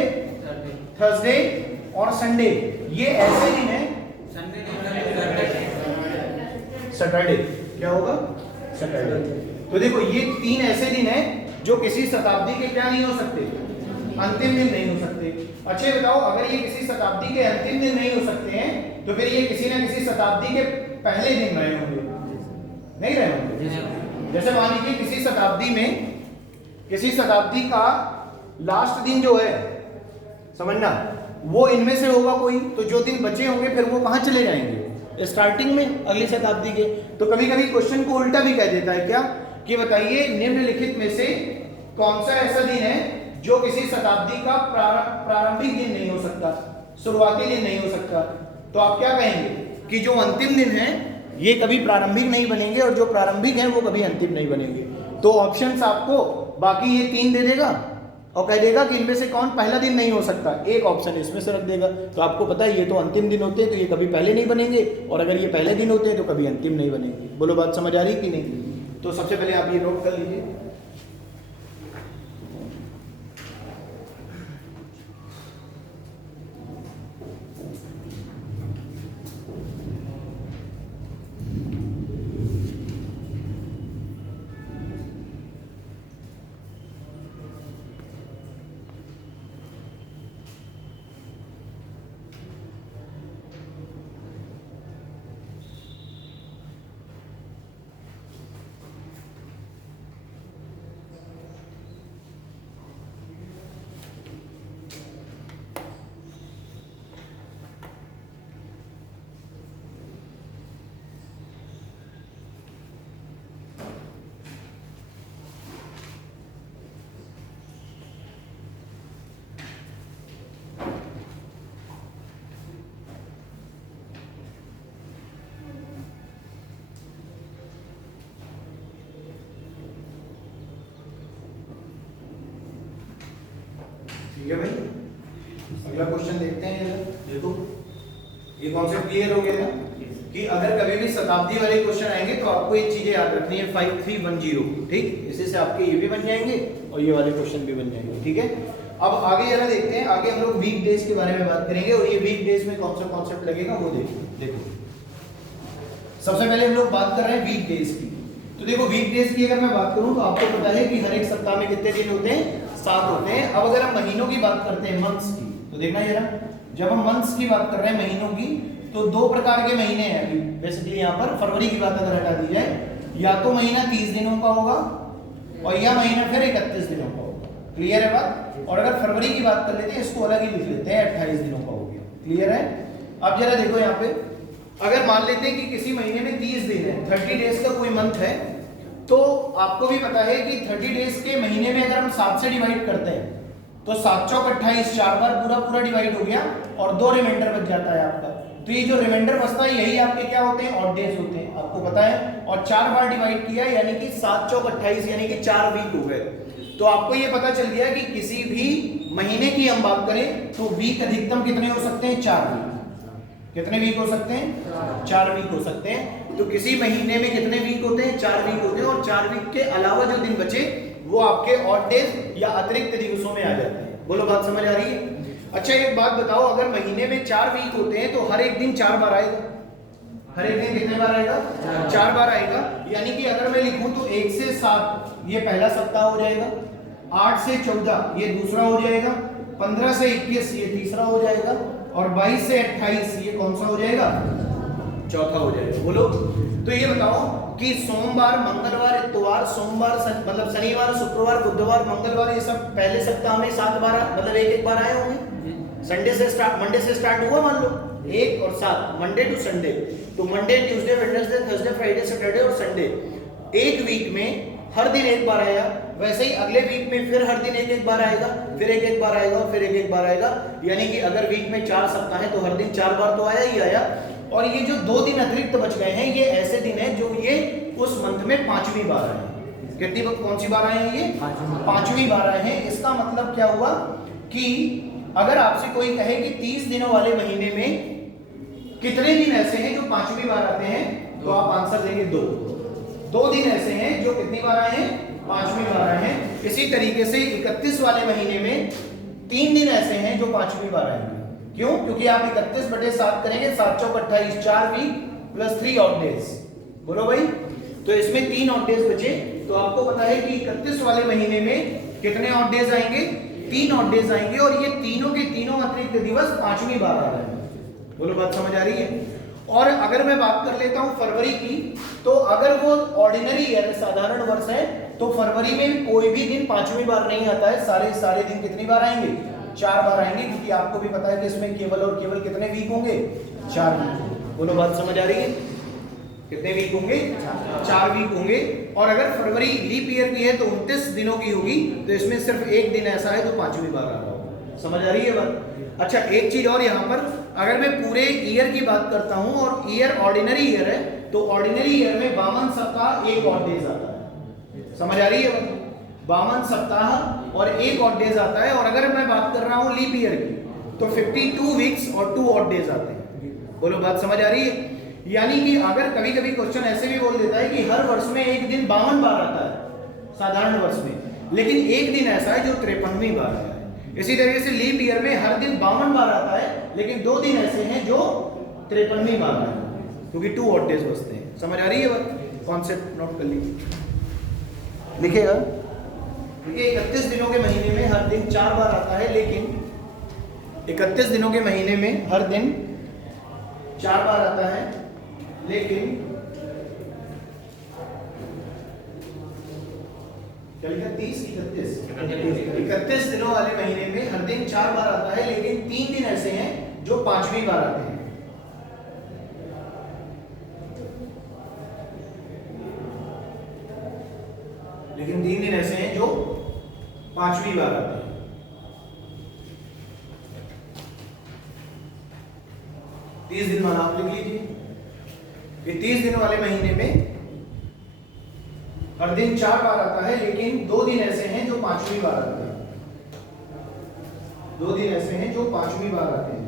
थर्सडे और संडे ये ऐसे दिन है। सैटरडे क्या होगा? सैटरडे। तो देखो ये 3 ऐसे दिन है जो किसी शताब्दी के क्या नहीं हो सकते? अंतिम दिन नहीं हो सकते। अच्छा बताओ, अगर ये किसी शताब्दी के अंतिम दिन नहीं हो सकते हैं तो फिर ये किसी न किसी शताब्दी के पहले दिन रहे होंगे, नहीं रहे होंगे। जैसे मान लीजिए किसी शताब्दी में, किसी शताब्दी का लास्ट दिन जो है, समझना, वो इनमें से होगा कोई, तो जो दिन बचे होंगे फिर वो कहां चले जाएंगे? स्टार्टिंग में अगली शताब्दी के। तो कभी कभी क्वेश्चन को उल्टा भी कह देता है, क्या कि बताइए निम्नलिखित में से कौन सा ऐसा दिन है जो किसी शताब्दी का प्रारंभिक दिन नहीं हो सकता, शुरुआती दिन नहीं हो सकता। तो आप क्या कहेंगे कि जो अंतिम दिन है ये कभी प्रारंभिक नहीं बनेंगे और जो प्रारंभिक है वो कभी अंतिम नहीं बनेंगे। तो ऑप्शंस आपको बाकी ये 3 दे देगा और कह देगा कि इनमें से कौन पहला दिन नहीं हो सकता, एक ऑप्शन इसमें से रख देगा। तो आपको पता है ये तो अंतिम दिन होते हैं तो ये कभी पहले नहीं बनेंगे, और अगर ये पहले दिन होते हैं तो कभी अंतिम नहीं बनेंगे। बोलो बात समझ आ रही कि नहीं? तो सबसे पहले आप ये नोट कर लीजिए। ठीक है भाई, अगला क्वेश्चन देखते हैं। देखो ये कॉन्सेप्ट क्लियर हो गया ना कि अगर कभी भी शताब्दी वाले क्वेश्चन आएंगे तो आपको ये चीजें याद रखनी है 5310, ठीक, इसी से आपके ये भी बन जाएंगे और ये वाले क्वेश्चन भी बन जाएंगे। ठीक है, अब आगे जरा देखते हैं, आगे हम लोग वीक डेज के बारे में बात करेंगे और ये वीक डेज में कौन सा कॉन्सेप्ट लगेगा वो देखो। सबसे पहले हम लोग बात कर रहे हैं वीक डेज की। तो देखो वीक डेज की अगर मैं बात करूं तो आपको पता है कि हर एक सप्ताह में कितने दिन होते हैं, 7 होते हैं। अब अगर हम महीनों की बात करते हैं, मंथ्स की, तो देखना जरा, जब हम मंथ्स की बात कर रहे हैं महीनों की, तो 2 प्रकार के महीने हैं अभी बेसिकली यहाँ पर। फरवरी की बात अगर हटा दी जाए, या तो महीना 30 दिनों का होगा और या महीना फिर 31 दिनों का होगा। क्लियर है बात? और अगर फरवरी की बात कर लेते हैं, इसको अलग ही लिख लेते हैं, 28 दिनों का हो गया। क्लियर है? अब जरा देखो यहाँ पे, अगर मान लेते हैं कि किसी महीने में 30 दिन है, 30 डेज का कोई मंथ है, तो आपको भी पता है कि 30 डेज के महीने में अगर हम 7 से डिवाइड करते हैं तो 7 चौक 28, 4 बार पूरा डिवाइड हो गया और 2 रिमाइंडर बच जाता है आपका। तो ये जो रिमाइंडर बचता है यही आपके क्या होते हैं, ऑड डेज होते हैं, आपको पता है। और 4 बार डिवाइड किया यानी कि 7 चौक 28 यानी कि 4 वीक हो गए। तो आपको ये पता चल गया कि किसी भी महीने की हम बात करें तो वीक अधिकतम कितने हो सकते हैं, 4 वीक। कितने वीक हो सकते हैं, 4 वीक हो सकते हैं। तो किसी महीने में कितने वीक होते हैं, 4 वीक होते हैं। और 4 वीक के अलावा जो दिन बचे वो आपके ऑड डेज या अतिरिक्त दिवसों में आ जाते हैं। बोलो बात समझ आ रही है? अच्छा एक बात बताओ, अगर महीने में 4 वीक होते हैं तो हर एक दिन 4 बार आएगा। हर एक दिन कितने बार आएगा, 4 बार आएगा। यानी कि अगर मैं लिखूं तो 1 से 7 ये पहला सप्ताह हो जाएगा, 8 से 14 ये दूसरा हो जाएगा, 15 से 21 ये तीसरा हो जाएगा और 22 से 28 ये कौन सा हो जाएगा, चौथा हो जाएगा। बोलो, तो ये बताओ कि सोमवार, मंगलवार, इतवार, सोमवार, मतलब शनिवार, शुक्रवार, बुधवार, मंगलवार, ये सब पहले सप्ताह में 7 बार मतलब एक बार आए होंगे। मंडे से स्टार्ट हुआ मान लो 1 और 7, मंडे टू संडे। तो Monday, Tuesday, Wednesday, Thursday, Friday, Saturday और संडे, एक वीक में हर दिन एक बार आएगा। वैसे ही अगले वीक में फिर हर दिन एक बार आएगा, फिर एक बार आएगा और फिर एक बार आएगा। यानी कि अगर वीक में 4 सप्ताह है तो हर दिन 4 बार तो आया ही आया। और ये जो 2 दिन अतिरिक्त बच गए हैं ये ऐसे दिन हैं जो ये उस मंथ में 5वीं बार आए हैं। कितनी कौन सी बार आए हैं ये, 5वीं बार आए हैं। इसका मतलब क्या हुआ कि अगर आपसे कोई कहे कि 30 दिनों वाले महीने में कितने दिन ऐसे हैं जो 5वीं बार आते हैं, तो आप आंसर देंगे 2 दिन ऐसे हैं जो कितनी बार आए हैं, 5वीं बार आए हैं। इसी तरीके से 31 वाले महीने में 3 दिन ऐसे हैं जो 5वीं बार आएंगे। क्यों? क्योंकि आप 31/7 करेंगे, 7 चौक 28, 4 वीक प्लस 3 ऑड डेज। बोलो भाई, तो इसमें 3 ऑड डेज बचे। तो आपको पता है कि 31 वाले महीने में कितने ऑड डेज आएंगे, 3 ऑड डेज आएंगे और ये तीनों के तीनों अतिरिक्त दिवस 5वीं बार आ रहे हैं। बोलो बात समझ आ रही है? और अगर मैं बात कर लेता हूं फरवरी की, तो अगर वो ऑर्डिनरी ईयर साधारण वर्ष है तो फरवरी में कोई भी दिन 5वीं बार नहीं आता है। सारे दिन कितनी बार आएंगे, 4 बार आएंगे। क्योंकि आपको भी पता है कि इसमें केवल और केवल कितने वीक होंगे, 4 वीक। बोलो बात समझ आ रही है? कितने वीक होंगे, 4 वीक होंगे। और अगर फरवरी लीप ईयर की है तो 29 दिनों की होगी। तो इसमें सिर्फ एक दिन ऐसा है जो 5वीं बार आ रहा होगा। समझ आ रही है बात? अच्छा एक चीज और यहाँ पर, अगर मैं पूरे ईयर की बात करता हूं और ईयर ऑर्डिनरी ईयर है तो ऑर्डिनरी ईयर में 52 सप्ताह 1 ऑड डेज आता है। समझ आ रही है बात? 52 सप्ताह और 1 ऑड डेज आता है। और अगर मैं बात कर रहा हूं लीप ईयर की तो 52 वीक्स और 2 ऑड डेज आते हैं। बोलो बात समझ आ रही है? यानी कि अगर कभी कभी क्वेश्चन ऐसे भी बोल देता है कि हर वर्ष में एक दिन 52 बार आता है साधारण वर्ष में, लेकिन एक दिन ऐसा है जो 53वीं बार आया है। इसी तरीके से लीप ईयर में हर दिन 52 बार आता है, लेकिन 2 दिन ऐसे हैं जो 53वीं बार आए, क्योंकि 2 ऑड डेज बचते हैं। समझ आ रही है बात? कॉन्सेप्ट नोट कर लीजिए, लिखिएगा। देखिए 31 दिनों के महीने में हर दिन 4 बार आता है, लेकिन 31 दिनों के महीने में हर दिन 4 बार आता है, लेकिन 31 दिनों वाले महीने में हर दिन 4 बार आता है, लेकिन 3 दिन ऐसे हैं जो 5वीं बार आते हैं। लेकिन 3 दिन ऐसे हैं जो 5वीं बार आते हैं। 30 दिन वाला आप लिख लीजिए कि 30 दिन वाले महीने में हर दिन 4 बार आता है, लेकिन 2 दिन ऐसे हैं जो 5वीं बार आते हैं। 2 दिन ऐसे हैं जो 5वीं बार आते हैं।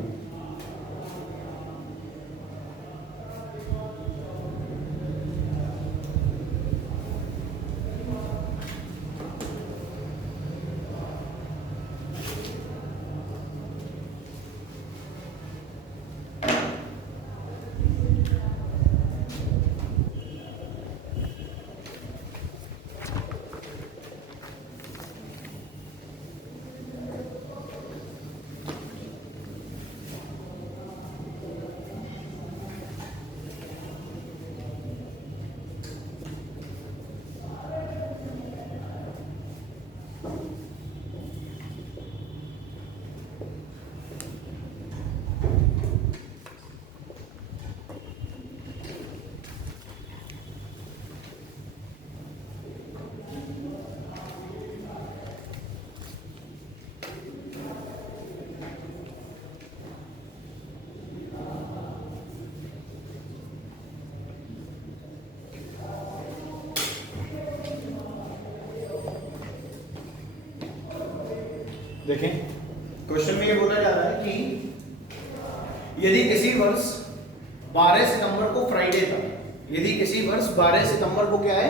देखें, क्वेश्चन में ये बोला जा रहा है कि यदि किसी वर्ष 12 सितंबर को फ्राइडे था, यदि किसी वर्ष 12 सितंबर को क्या है,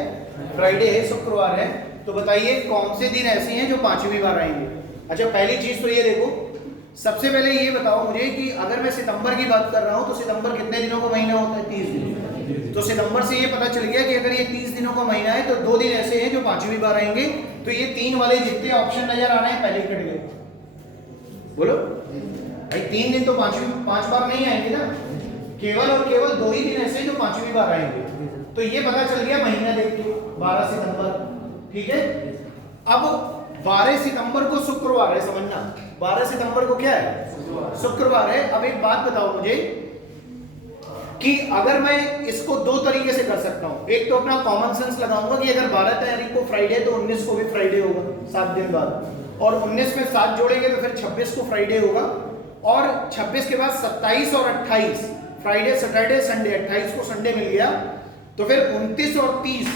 फ्राइडे है, शुक्रवार है, तो बताइए कौन से दिन ऐसे हैं जो 5वीं बार आएंगे। अच्छा, पहली चीज तो ये देखो, सबसे पहले ये बताओ मुझे कि अगर मैं सितंबर की बात कर रहा हूं तो सितंबर कितने दिनों का महीना होता है? 30 दिन। तो सितंबर से ये पता चल गया कि अगर ये 30 दिनों का महीना है तो 2 दिन ऐसे हैं जो 5वीं बार आएंगे। तो ये 3 वाले जितने ऑप्शन नजर आ रहे हैं पहले ही कट गए। बोलो भाई, 3 दिन तो 5 बार नहीं आएंगे ना, केवल और केवल 2 ही दिन ऐसे जो 5वीं बार आएंगे। तो ये पता चल गया महीना देख के 12 सितंबर, ठीक है। अब 12 सितंबर को शुक्रवार है, समझना, 12 सितंबर को क्या है? शुक्रवार है। अब एक बात बताओ मुझे कि अगर मैं इसको 2 तरीके से कर सकता हूं। एक तो अपना कॉमन सेंस लगाऊंगा कि अगर 12 तारीख को फ्राइडे तो 19 को भी फ्राइडे होगा, 7 दिन बाद, और 19 में 7 जोड़ेंगे तो फिर 26 को फ्राइडे होगा, और 26 के बाद 27 और 28, फ्राइडे सैटरडे संडे, 28 को संडे मिल गया, तो फिर 29 और 30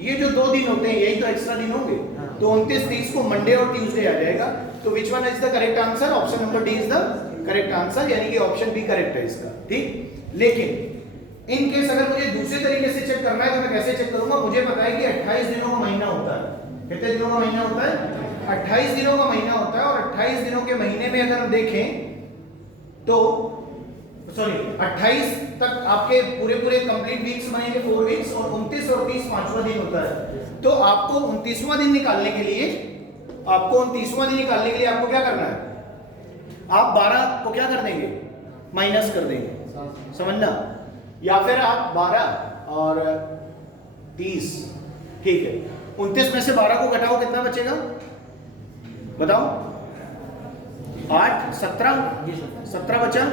ये जो 2 दिन होते हैं यही तो एक्स्ट्रा दिन होंगे। तो 29-30 को मंडे और ट्यूसडे आ जाएगा। तो which one is the correct answer? Option number D is the correct answer, यानी कि ऑप्शन बी करेक्ट है इसका, ठीक। लेकिन इन केस अगर मुझे दूसरे तरीके से चेक करना है तो मैं कैसे चेक करूंगा? मुझे पता है कि 28 दिनों का महीना होता है। कितने दिनों का महीना होता है? 28 दिनों का महीना होता है। और 28 दिनों के महीने में अगर हम देखें तो 28 तक आपके पूरे कंप्लीट वीक्स बनेंगे, 4 वीक्स, और 29 और 30 5वां दिन होता है। तो आपको 29वां दिन निकालने के लिए, आपको क्या करना है? आप 12 को क्या कर देंगे? माइनस कर देंगे, समझना। या फिर आप 12 और 30, ठीक है, 29 में से 12 को घटाओ, कितना बचेगा बताओ? 8, 17 बचा।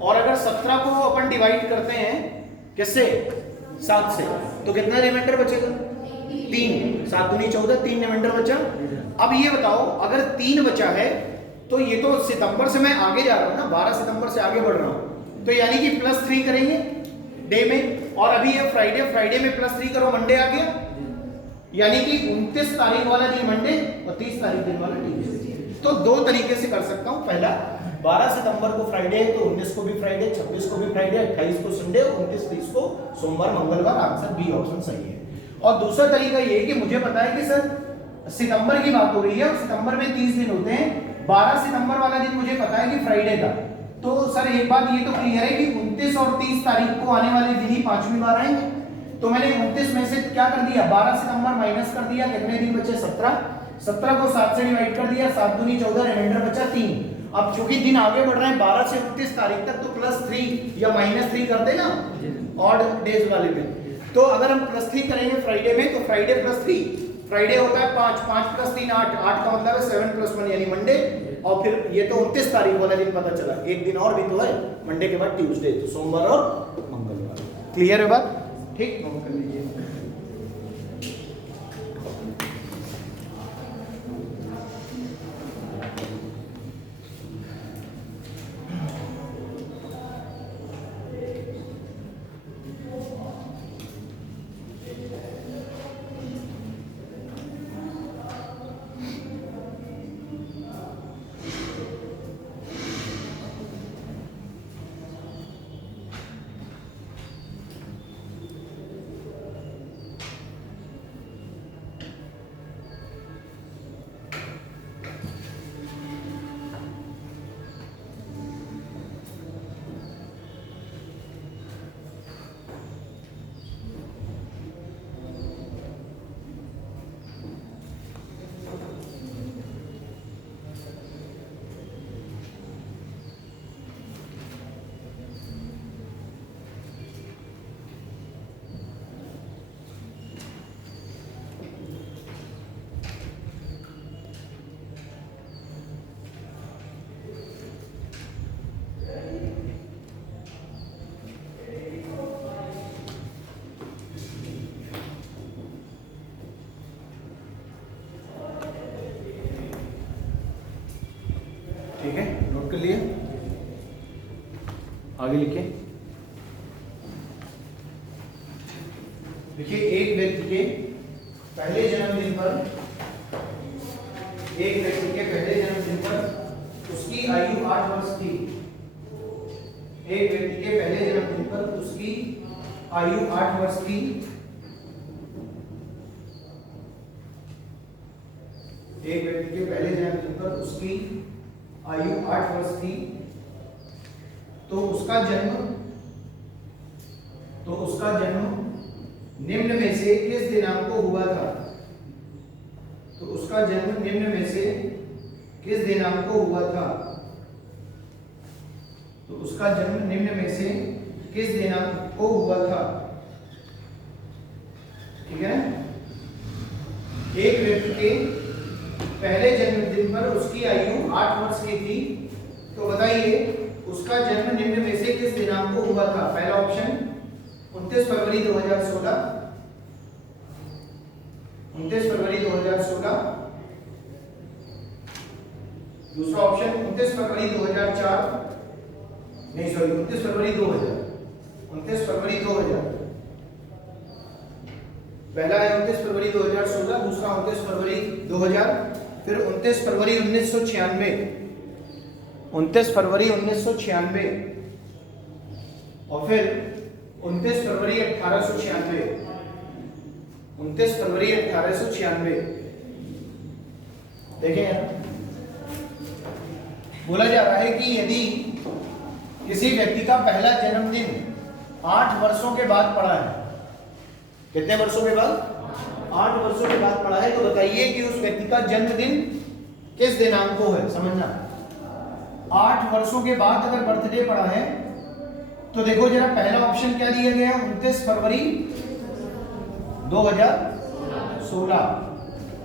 और अगर 17 को अपन डिवाइड करते हैं किससे? 7 से, तो कितना रिमाइंडर बचेगा? 3, 7 दूनी 14, 3 रिमाइंडर बचा। अब ये बताओ, अगर 3 बचा है तो ये तो सितंबर से मैं आगे जा रहा हूं ना, 12 सितंबर से आगे बढ़ रहा हूं, तो यानी कि +3 करेंगे डे में। और अभी ये फ्राइडे में +3 करो, मंडे आ गया, यानी कि 29 तारीख वाला दिन मंडे और 30 तारीख दिन वाला ट्यूसडे। तो 2 तरीके से कर सकता हूं। पहला, 12 सितंबर को फ्राइडे है तो 19 को भी फ्राइडे, 26 को भी फ्राइडे, 28 को संडे, 29-30 को सोमवार मंगलवार। आंसर बी ऑप्शन सही है। और दूसरा तरीका ये है कि मुझे पता है कि सर सितंबर की बात हो रही है और सितंबर में 30 दिन होते हैं, 12 सितंबर वाला दिन मुझे पता है कि फ्राइडे था, तो सर एक बात ये तो क्लियर है कि 29 और 30 तारीख को आने वाले दिन ही 5वीं बार आएंगे। तो मैंने 29 में से क्या कर दिया? 12 सितंबर माइनस कर दिया, कितने दिन बचे? 17 को 7 से डिवाइड कर दिया, 7 दूनी 14, रिमाइंडर बचा 3। अब चूंकि दिन आगे बढ़ रहे हैं 12 से 29 तारीख तक, तो +3 या -3 कर देना ऑड डेज वाले में। तो अगर हम +3 करेंगे फ्राइडे में, तो फ्राइडे +3, फ्राइडे होता है 5, 5 + 3 8, 8 का मतलब है 7 + 1 यानी मंडे। और फिर ये तो 29 तारीख वाला दिन पता चला, एक दिन और भी तो है, मंडे के बाद ट्यूसडे, तो सोमवार और मंगलवार। क्लियर है बात? ठीक, नोट कर लीजिए। ठीक है, नोट कर लिए, आगे लिखिए। देखिए एक व्यक्ति के पहले जन्मदिन पर उसकी आयु 8 वर्ष थी। एक व्यक्ति के पहले जन्मदिन पर उसकी आयु 8 वर्ष थी। एक व्यक्ति के पहले जन्मदिन पर उसकी आयु 8 वर्ष थी। तो उसका जन्म निम्न में से किस दिनांक को हुआ था? तो उसका जन्म निम्न में से किस दिनांक को हुआ था? तो उसका जन्म निम्न में से किस दिनांक को हुआ था? ठीक है। एक व्यक्ति के पहले जन्मदिन पर उसकी आयु 8 वर्ष की थी। तो बताइए उसका जन्म निम्न में से किस दिनांक को हुआ था? पहला ऑप्शन 29 फरवरी 2016, 29 फरवरी 2016। दूसरा ऑप्शन 29 फरवरी 2004, नहीं सॉरी 29 फरवरी 2000, 29 फरवरी 2000। पहला है 29 फरवरी 2016, दूसरा 29 फरवरी 2000, फिर 29 फरवरी 1996, 29 फरवरी 1996 और फिर 29 फरवरी 1896, 29 फरवरी 1896। देखें यार, बोला जा रहा है कि यदि किसी व्यक्ति का पहला जन्मदिन 8 वर्षों के बाद पड़ा है, कितने वर्षों के बाद? 8 वर्षों के बाद पड़ा है, तो बताइए कि उस व्यक्ति का जन्मदिन किस दिनांक को है? समझना, 8 वर्षों के बाद अगर बर्थडे पड़ा है तो देखो जरा, पहला ऑप्शन क्या दिया गया? 29 फरवरी 2016।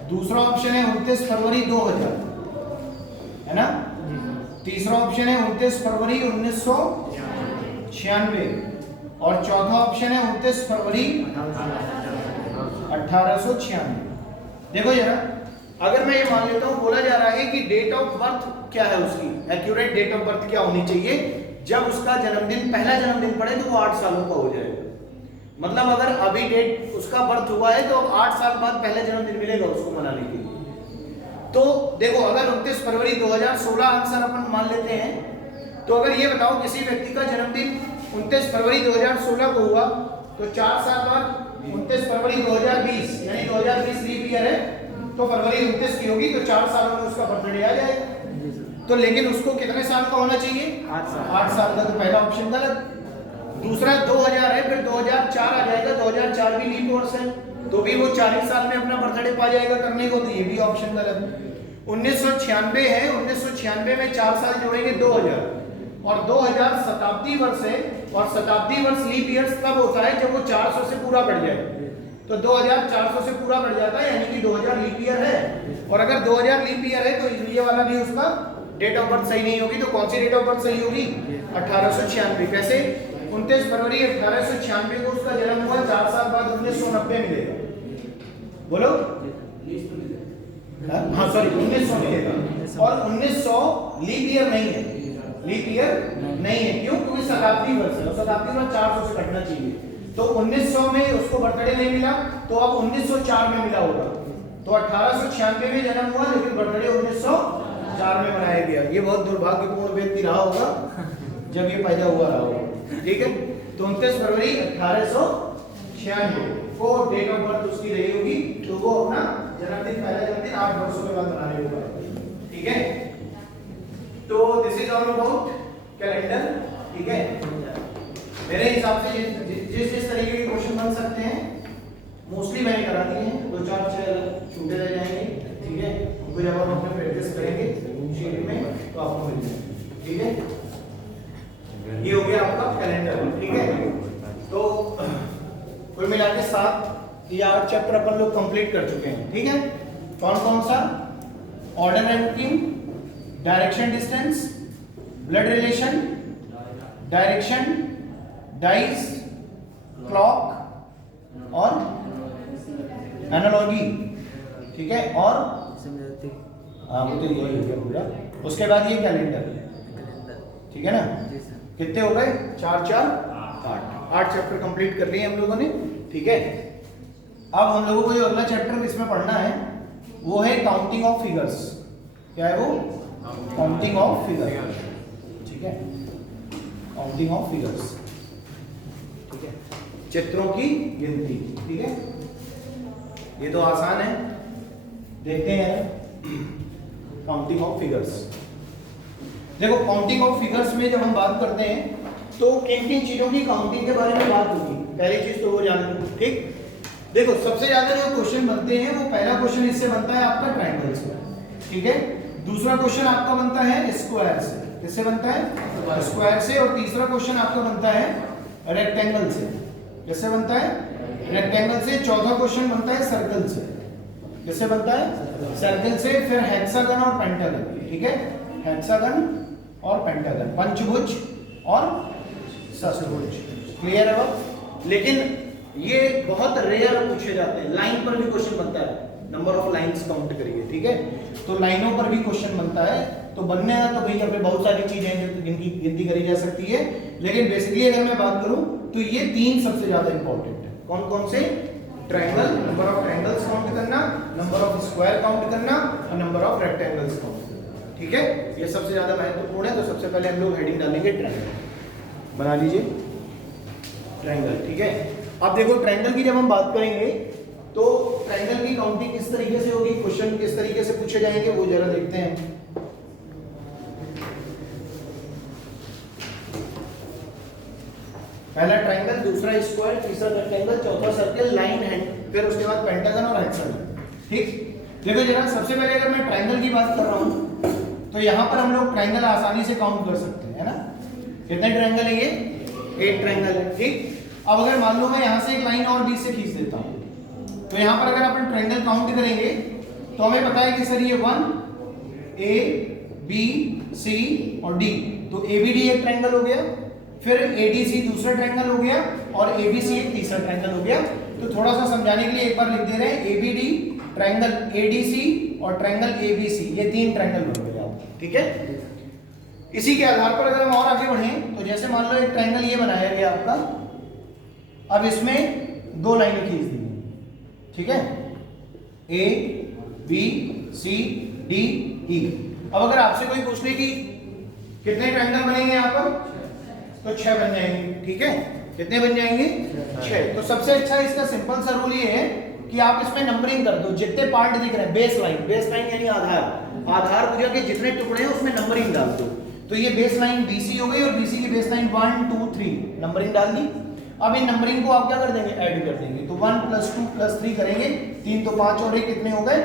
दूसरा ऑप्शन है 29 फरवरी 2000, है ना। तीसरा ऑप्शन है 29 फरवरी 1996 और चौथा ऑप्शन है 29 फरवरी 1896। देखो जरा, अगर मैं ये मान लेता हूं, बोला जा रहा है कि डेट ऑफ बर्थ क्या है उसकी, एक्यूरेट डेट ऑफ बर्थ क्या होनी चाहिए जब उसका जन्मदिन, पहला जन्मदिन पड़े तो वो 8 सालों का हो जाएगा। मतलब अगर अभी डेट उसका बर्थ हुआ है तो 8 साल बाद पहला जन्मदिन मिलेगा उसको मनाने के लिए। तो देखो, अगर 29 फरवरी 2016 आंसर अपन मान लेते हैं, तो अगर ये बताओ किसी व्यक्ति का जन्मदिन 29 फरवरी 2016 को हुआ तो 4 साल बाद 29 फरवरी 2020, यानी 2020 लीप ईयर है तो फरवरी 29 की होगी, तो 4 सालों में उसका बर्थडे आ जाएगा। तो लेकिन उसको कितने साल का होना चाहिए? 8 साल का। तो पहला ऑप्शन गलत। दूसरा 2000 है, फिर 2004 आ जाएगा, 2004 भी लीप वर्ष है तो भी वो 40 साल में अपना बर्थडे पा जाएगा करने को, तो ये भी ऑप्शन गलत। 1996 है, 1996 में 4 साल जोड़ेंगे 2000 और 2000 शताब्दी वर्ष है, और शताब्दी वर्ष लीप ईयर्स तब होता है जब वो 400 से पूरा बढ़ जाए। तो 2400 से पूरा बढ़ जाता है, यानी कि 2000 लीप ईयर है। और अगर 2000 लीप ईयर है तो ये वाला भी उसका डेट ऑफ बर्थ सही नहीं होगी। तो कौन सी डेट ऑफ बर्थ सही होगी? 1896। कैसे? 29 फरवरी 1896 को उसका जन्म हुआ, 4 साल बाद 1990 मिलेगा। बोलो, हाँ सॉरी 1900 मिलेगा। और 1900 लीप ईयर नहीं है, लीप ईयर नहीं है। क्यों? क्योंकि शताब्दी वर्ष है, शताब्दी वर्ष 400 से कटना चाहिए। तो 1900 में उसको बर्थडे नहीं मिला, तो अब 1904 में मिला होगा। तो 1896 में जन्म हुआ, लेकिन बर्थडे 1904 में मनाया गया। ये बहुत दुर्भाग्यपूर्ण व्यक्ति रहा होगा जब ये पैदा हुआ रहा होगा। ठीक है, तो 29 फरवरी 1896 को डेट ऑफ बर्थ उसकी रही होगी, तो वो अपना जन्मदिन, पहला जन्मदिन 8 वर्षों के बाद मनाने होगा। ठीक है, तो this is all about calendar. ठीक है, मेरे हिसाब से जिस तरीके के क्वेश्चन बन सकते हैं मोस्टली मैंने करा दिए हैं, 2-4 छूटे रह जाएंगे। ठीक है, उनको जब हम अपने प्रैक्टिस करेंगे शीट में तो आपको मिल जाएगा। ठीक है, ये हो गया आपका कैलेंडर। ठीक है, तो कुल मिला के 7 या 8 चैप्टर अपन लोग कंप्लीट कर चुके हैं। ठीक है, कौन कौन सा? Order and team, direction distance, blood relation, direction, dice, clock और एनालॉजी। ठीक है, और वो तो यही हो गया पूरा। उसके बाद ये कैलेंडर, ठीक है ना। जी सर। कितने हो गए? 4 4 8 चैप्टर कंप्लीट कर लिए हम लोगों ने, ठीक है। अब हम लोगों को जो अगला चैप्टर इसमें पढ़ना है वो है काउंटिंग ऑफ फिगर्स। क्या है वो? काउंटिंग ऑफ फिगर्स, ठीक है। काउंटिंग ऑफ फिगर्स, ठीक है, चित्रों की गिनती, ठीक है। ये तो आसान है, देखते हैं काउंटिंग ऑफ फिगर्स। देखो काउंटिंग ऑफ फिगर्स में जब हम बात करते हैं तो किन किन चीजों की काउंटिंग के बारे में बात होगी, पहली चीज तो वो जान लो, ठीक। देखो सबसे ज्यादा जो क्वेश्चन बनते हैं वो पहला क्वेश्चन इससे बनता है आपका ट्रायंगल से, ठीक है। दूसरा क्वेश्चन आपका बनता है स्क्वायर से, किससे बनता है? स्क्वायर से। और तीसरा क्वेश्चन आपका बनता है रेक्टेंगल से, किससे बनता है? रेक्टेंगल से। चौथा क्वेश्चन बनता है सर्कल से, किससे बनता है? सर्कल से। फिर हेक्सागन और पेंटागन, ठीक है, हेक्सागन और पेंटागन, पंचभुज और षष्ठभुज, क्लियर है बात। लेकिन ये बहुत रेयर पूछे जाते हैं। लाइन पर भी क्वेश्चन बनता है, नंबर ऑफ लाइंस काउंट करिए, ठीक है। तो लाइनों पर भी क्वेश्चन बनता है, तो बनने का तो भैया पे बहुत सारी चीजें हैं जो जिनकी गिनती करी जा सकती है, लेकिन बेसिकली अगर मैं बात करूं तो ये तीन सबसे ज्यादा इंपॉर्टेंट है। कौन कौन से? Triangle, number of triangles count करना, नंबर ऑफ स्क्वायर काउंट करना और नंबर ऑफ रेक्टेंगल्स काउंट करना, ठीक है। ये सबसे ज्यादा महत्वपूर्ण है। तो सबसे पहले हम लोग हेडिंग डालेंगे ट्रायंगल, बना लीजिए ट्रायंगल, ठीक है। अब देखो ट्रायंगल की जब हम बात करेंगे तो ट्रायंगल की काउंटिंग किस तरीके से होगी, क्वेश्चन किस तरीके से पूछे जाएंगे वो जरा देखते हैं। पहला ट्रायंगल, दूसरा स्क्वायर, तीसरा रेक्टेंगल, चौथा सर्कल, लाइन, हैंड, फिर उसके बाद पेंटागन और हेक्सागन, ठीक। देखो जरा सबसे पहले अगर मैं ट्रायंगल की बात कर रहा हूं तो यहां पर हम लोग ट्रायंगल आसानी से काउंट कर सकते हैं, है ना। कितने ट्रायंगल है ये? 8 ट्रायंगल है, ठीक। अब अगर मान लो मैं यहां से एक लाइन और बीच से खींच देता हूं तो यहां पर अगर अपन ट्रायंगल काउंट करेंगे तो हमें पता है कि सर ये 1 ए बी सी और डी, तो एबीडी एक ट्रायंगल हो गया, फिर एडीसी दूसरा ट्रायंगल हो गया और एबीसी एक तीसरा ट्रायंगल हो गया। तो थोड़ा सा समझाने के लिए एक बार लिख दे रहे हैं, एबीडी, ट्रायंगल एडीसी और ट्रायंगल एबीसी, ये तीन ट्रायंगल बन गए, ठीक है। इसी के आधार पर अगर हम और आगे बढ़ें तो जैसे मान लो एक ट्रायंगल ये बनाया गया आपका, अब इसमें दो लाइनें खींच दी, ठीक है, A B C D E. अब अगर आपसे कोई पूछ ले कि कितने ट्रायंगल बनेंगे यहाँ पर, तो 6 बन जाएंगे, ठीक है। कितने बन जाएंगे? 6। तो सबसे अच्छा इसका सिंपल सा रूल ये है कि आप इसमें नंबरिंग कर दो, जितने पार्ट दिख रहे हैं, बेस लाइन यानी आधार भुजा के जितने टुकड़े हैं उसमें नंबरिंग डाल दो। तो ये बेस लाइन BC हो गई और BC की बेस लाइन 1 2 3 नंबरिंग डाल दी। अब इन नंबरिंग को आप क्या कर देंगे? ऐड कर देंगे। तो 1 + 2 + 3 करेंगे, 3 तो 5 और 1 कितने हो गए?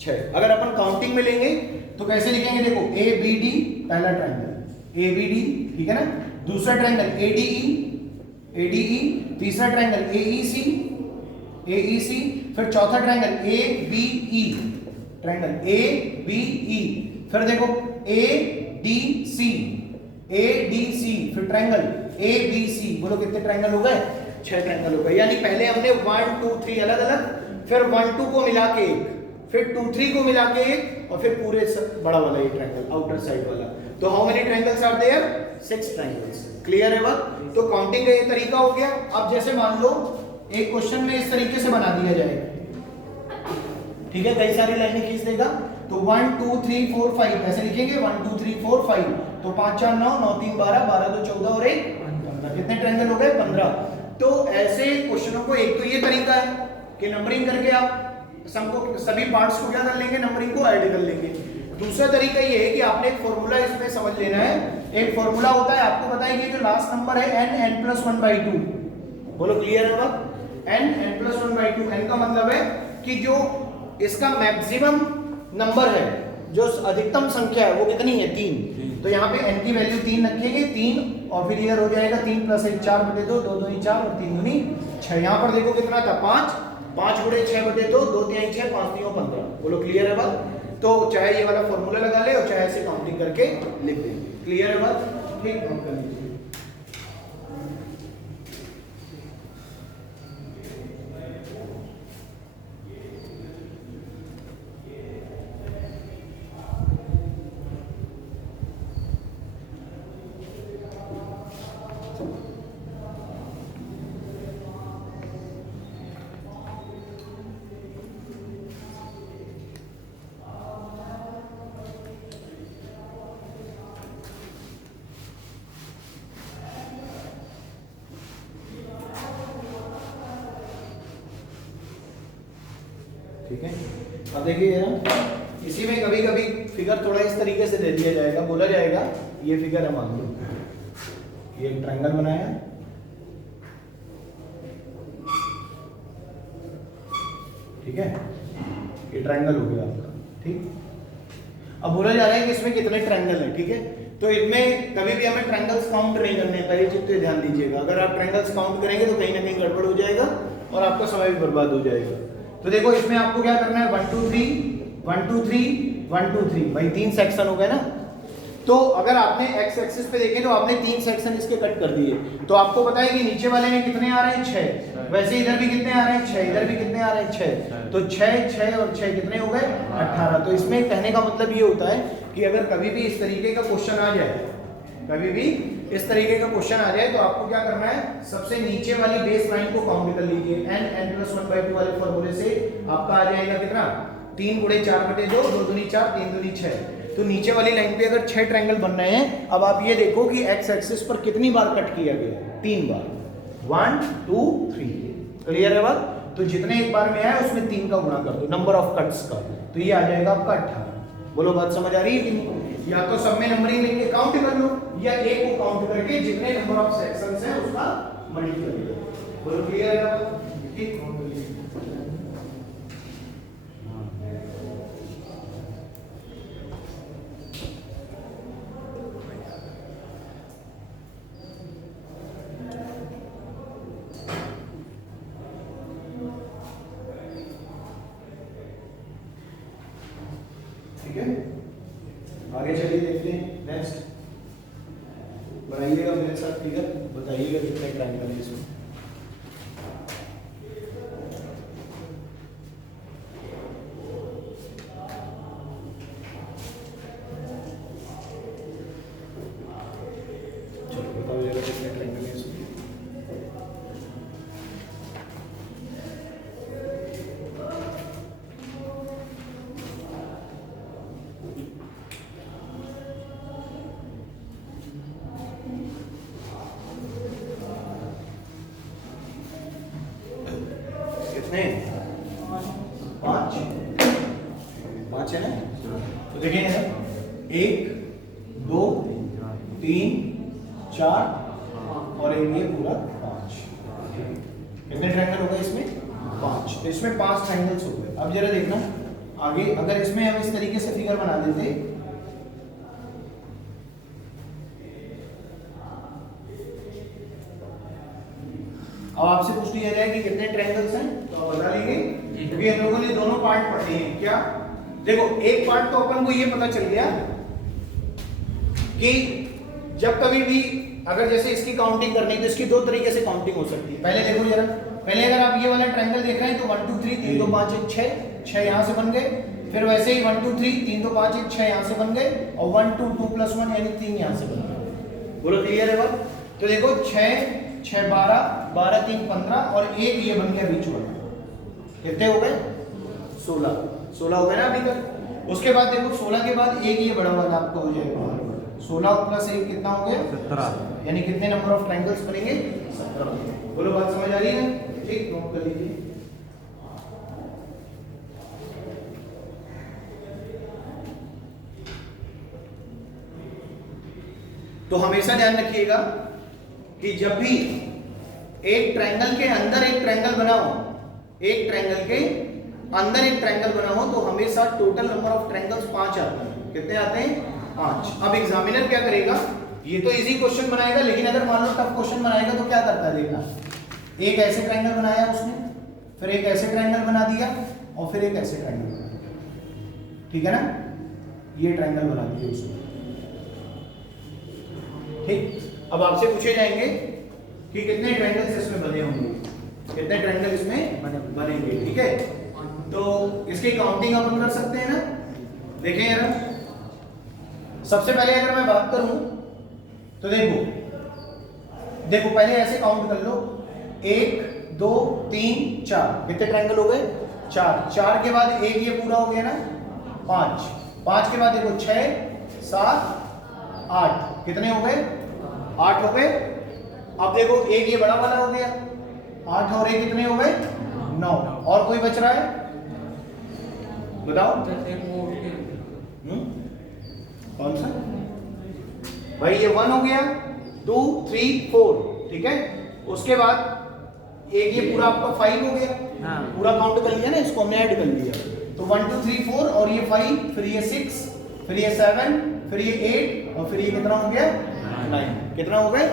6। अगर अपन काउंटिंग में लेंगे तो कैसे लिखेंगे? देखो ABD पहला ट्रायंगल ABD, ठीक है ना। दूसरा ट्रायंगल ADE, तीसरा ट्रायंगल AEC, फिर चौथा ट्रायंगल ABE, फिर देखो ADC, फिर ट्रायंगल ABC। बोलो कितने ट्रायंगल हो गए? 6 ट्रायंगल हो गए। यानी पहले हमने 1 2 3 अलग अलग, फिर 1 2 को मिला के एक, फिर 2 3 को मिला के एक, और फिर पूरे बड़ा वाला ये ट्रायंगल आउटर साइड वाला। तो how many triangles are there? 6 triangles. Clear है बात? तो काउंटिंग का ये तरीका हो गया। अब जैसे मान लो एक क्वेश्चन में इस तरीके से बना दिया जाए, ठीक है, कई सारी लाइनें खींच देगा, तो 1 2 3 4 5 ऐसे लिखेंगे, 1 2 3 4 5, तो 5 4 9 9 3 12 12 2 14 और 1 15। कितने ट्रायंगल हो गए? 15। तो ऐसे क्वेश्चनों को एक तो ये तरीका है कि नंबरिंग करके आप सबको सभी पार्ट्स को क्या कर लेंगे? नंबरिंग को ऐड कर लेंगे। दूसरा तरीका ये है कि आपने एक फॉर्मूला इसमें समझ लेना है। एक फॉर्मूला होता है, आपको पता है कि जो लास्ट नंबर है n+1/2, बोलो क्लियर है बात? n+1/2, n का मतलब है कि जो इसका मैक्सिमम नंबर है, जो अधिकतम संख्या है वो कितनी है? 3। तो यहाँ पे n की वैल्यू 3 रखेंगे, 3 और फिर इधर हो जाएगा 3 + 1 4/2, 2 2 4 और 3 दूनी 6। यहाँ पर देखो कितना था? 5 5 × 6/2, 2 3 6 5 3 15। बोलो क्लियर है बात? तो चाहे ये वाला फॉर्मूला लगा ले और चाहे ऐसे काउंटिंग करके लिख देंगे। क्लियर है बात? ठीक, नोट कर लीजिए। अब देखिए ना, इसी में कभी कभी फिगर थोड़ा इस तरीके से दे दिया जाएगा, बोला जाएगा ये फिगर है, मान लो ये एक ट्रायंगल बनाया, ठीक है, ये ट्रायंगल हो गया आपका, ठीक। अब बोला जा रहा है कि इसमें कितने ट्रायंगल हैं, ठीक है। तो इसमें कभी भी हमें ट्रायंगल्स काउंट नहीं करने, पहली चीज तो ध्यान दीजिएगा, अगर आप ट्रायंगल्स काउंट करेंगे तो कहीं ना कहीं गड़बड़ हो जाएगा और आपका समय भी बर्बाद हो जाएगा। तो देखो इसमें आपको क्या करना है, 1 2 3 1 2 3 1 2 3, भाई 3 सेक्शन हो गए ना। तो अगर आपने एक्स एक्सिस पे देखे तो आपने 3 सेक्शन इसके कट कर दिए, तो आपको पता है कि नीचे वाले में कितने आ रहे हैं, 6, वैसे इधर भी कितने आ रहे हैं, 6, इधर भी कितने आ रहे हैं, 6, तो 6 6 और 6 कितने हो गए, 18। तो इसमें कहने का मतलब ये होता है कि अगर कभी भी इस तरीके का क्वेश्चन आ जाए, कभी भी इस तरीके का क्वेश्चन आ जाए, तो आपको क्या करना है, सबसे नीचे वाली बेस लाइन को काउंट कर लीजिए। n+1/2 वाले फॉर्मूले से आपका आ जाएगा कितना, 3 × 4/2, 2 दूनी 4, 3 दूनी 6। तो नीचे वाली लाइन पे अगर 6 ट्रायंगल बन रहे हैं, अब आप ये देखो कि एक्स एक्सिस पर कितनी बार कट किया गया है, 3 बार, 1 2 3। क्लियर है बात। तो जितने एक बार में आए उसमें 3 का गुणा कर दो, नंबर ऑफ कट्स का, तो ये आ जाएगा आपका 18। बोलो बात समझ आ रही है कि नहीं। या तो सब में नंबरिंग लेके काउंट कर लो, या एक को काउंट करके जितने नंबर ऑफ सेक्शंस हैं उसका मल्टीप्लाई करो। बोलो क्लियर है बात, ठीक। ठीक है, आगे चलिए देखते हैं। नेक्स्ट बनाइएगा मेरे साथ फिगर, बताइएगा कितने ट्रायंगल है इसमें। चलो बताओ जरा कितने ट्रायंगल है इसमें। कितने, 5 है ना। तो देखिए 1 2 3 4 और एक ये पूरा 5। कितने ट्रायंगल हो गए इसमें, 5। तो इसमें 5 ट्रायंगल्स हो गए। अब जरा देखना आगे, अगर इसमें हम इस तरीके से फिगर बना देते, अब आपसे पूछ लिया जाए कि कितने ट्रायंगल्स हैं, तो आप बता लेंगे, क्योंकि हम लोगों ने दोनों पार्ट पढ़े हैं। क्या, देखो एक पार्ट तो अपन को ये पता चल गया कि जब कभी भी अगर जैसे इसकी काउंटिंग करनी है तो इसकी 2 तरीके से काउंटिंग हो सकती है। पहले देखो जरा, पहले अगर आप ये वाला ट्रायंगल देख रहे हैं तो 1 2 3 3 2 5 1 6, 6 यहाँ से बन गए। फिर वैसे ही 1 2 3 3 2 5 1 6 यहाँ से बन गए, और 1 2 2 + 1 यानी 3 यहाँ से बन गए। बोलो क्लियर है बात। तो देखो 6 6 12 12 3 15 और एक ये बन गया बीच वाला, कितने हो गए, 16 हो गए ना अभी तक। उसके बाद देखो 16 के बाद एक ये बड़ा वाला आपका हो जाएगा, 16 + 1 कितना हो गया, 17। यानी कितने नंबर ऑफ ट्रायंगल्स बनेंगे, 17। बोलो बात समझ आ रही है, ठीक, नोट कर लीजिए। तो हमेशा ध्यान रखिएगा कि जब भी एक ट्रायंगल के अंदर एक ट्रायंगल बना हो, एक ट्रायंगल के अंदर एक ट्रायंगल बना हो, तो हमेशा टोटल नंबर ऑफ ट्रायंगल्स 5 आते हैं। कितने आते हैं, 5। अब एग्जामिनर क्या करेगा, ये तो इजी क्वेश्चन बनाएगा, लेकिन अगर मान लो टफ क्वेश्चन बनाएगा तो क्या करता है देखना, एक ऐसे ट्रायंगल बनाया उसने, फिर एक ऐसे ट्रायंगल बना दिया, और फिर एक ऐसे ट्रायंगल बना दिया, ठीक है ना, ये ट्रायंगल बना दिया उसने, ठीक। अब आपसे पूछे जाएंगे कि कितने ट्रायंगल्स इसमें बने होंगे, कितने ट्रायंगल इसमें बनेंगे, ठीक है। तो इसकी काउंटिंग अपन कर सकते हैं ना। देखें यार, सबसे पहले अगर मैं बात करूं तो देखो पहले ऐसे काउंट कर लो, 1 2 3 4, कितने ट्रायंगल हो गए, 4 के बाद एक ये पूरा हो गया ना, 5 के बाद देखो 6 7 8, कितने हो गए, 8 हो गए। अब देखो एक ये बड़ा वाला हो गया, 8 और एक कितने हो गए, 9, और कोई बच रहा है, बताओ। एक वो उठ के कौन सा भाई? ये 1 हो गया, 2 3 4, ठीक है। उसके बाद एक ये पूरा आपका 5 हो गया, हाँ। पूरा काउंट कर लिया ना, इसको हमने ऐड कर लिया। तो 1 2 3 4 और ये 5, फिर ये 6, फिर ये 7, फिर ये 8 और फिर ये कितना हो गया? 9। कितना हो गए?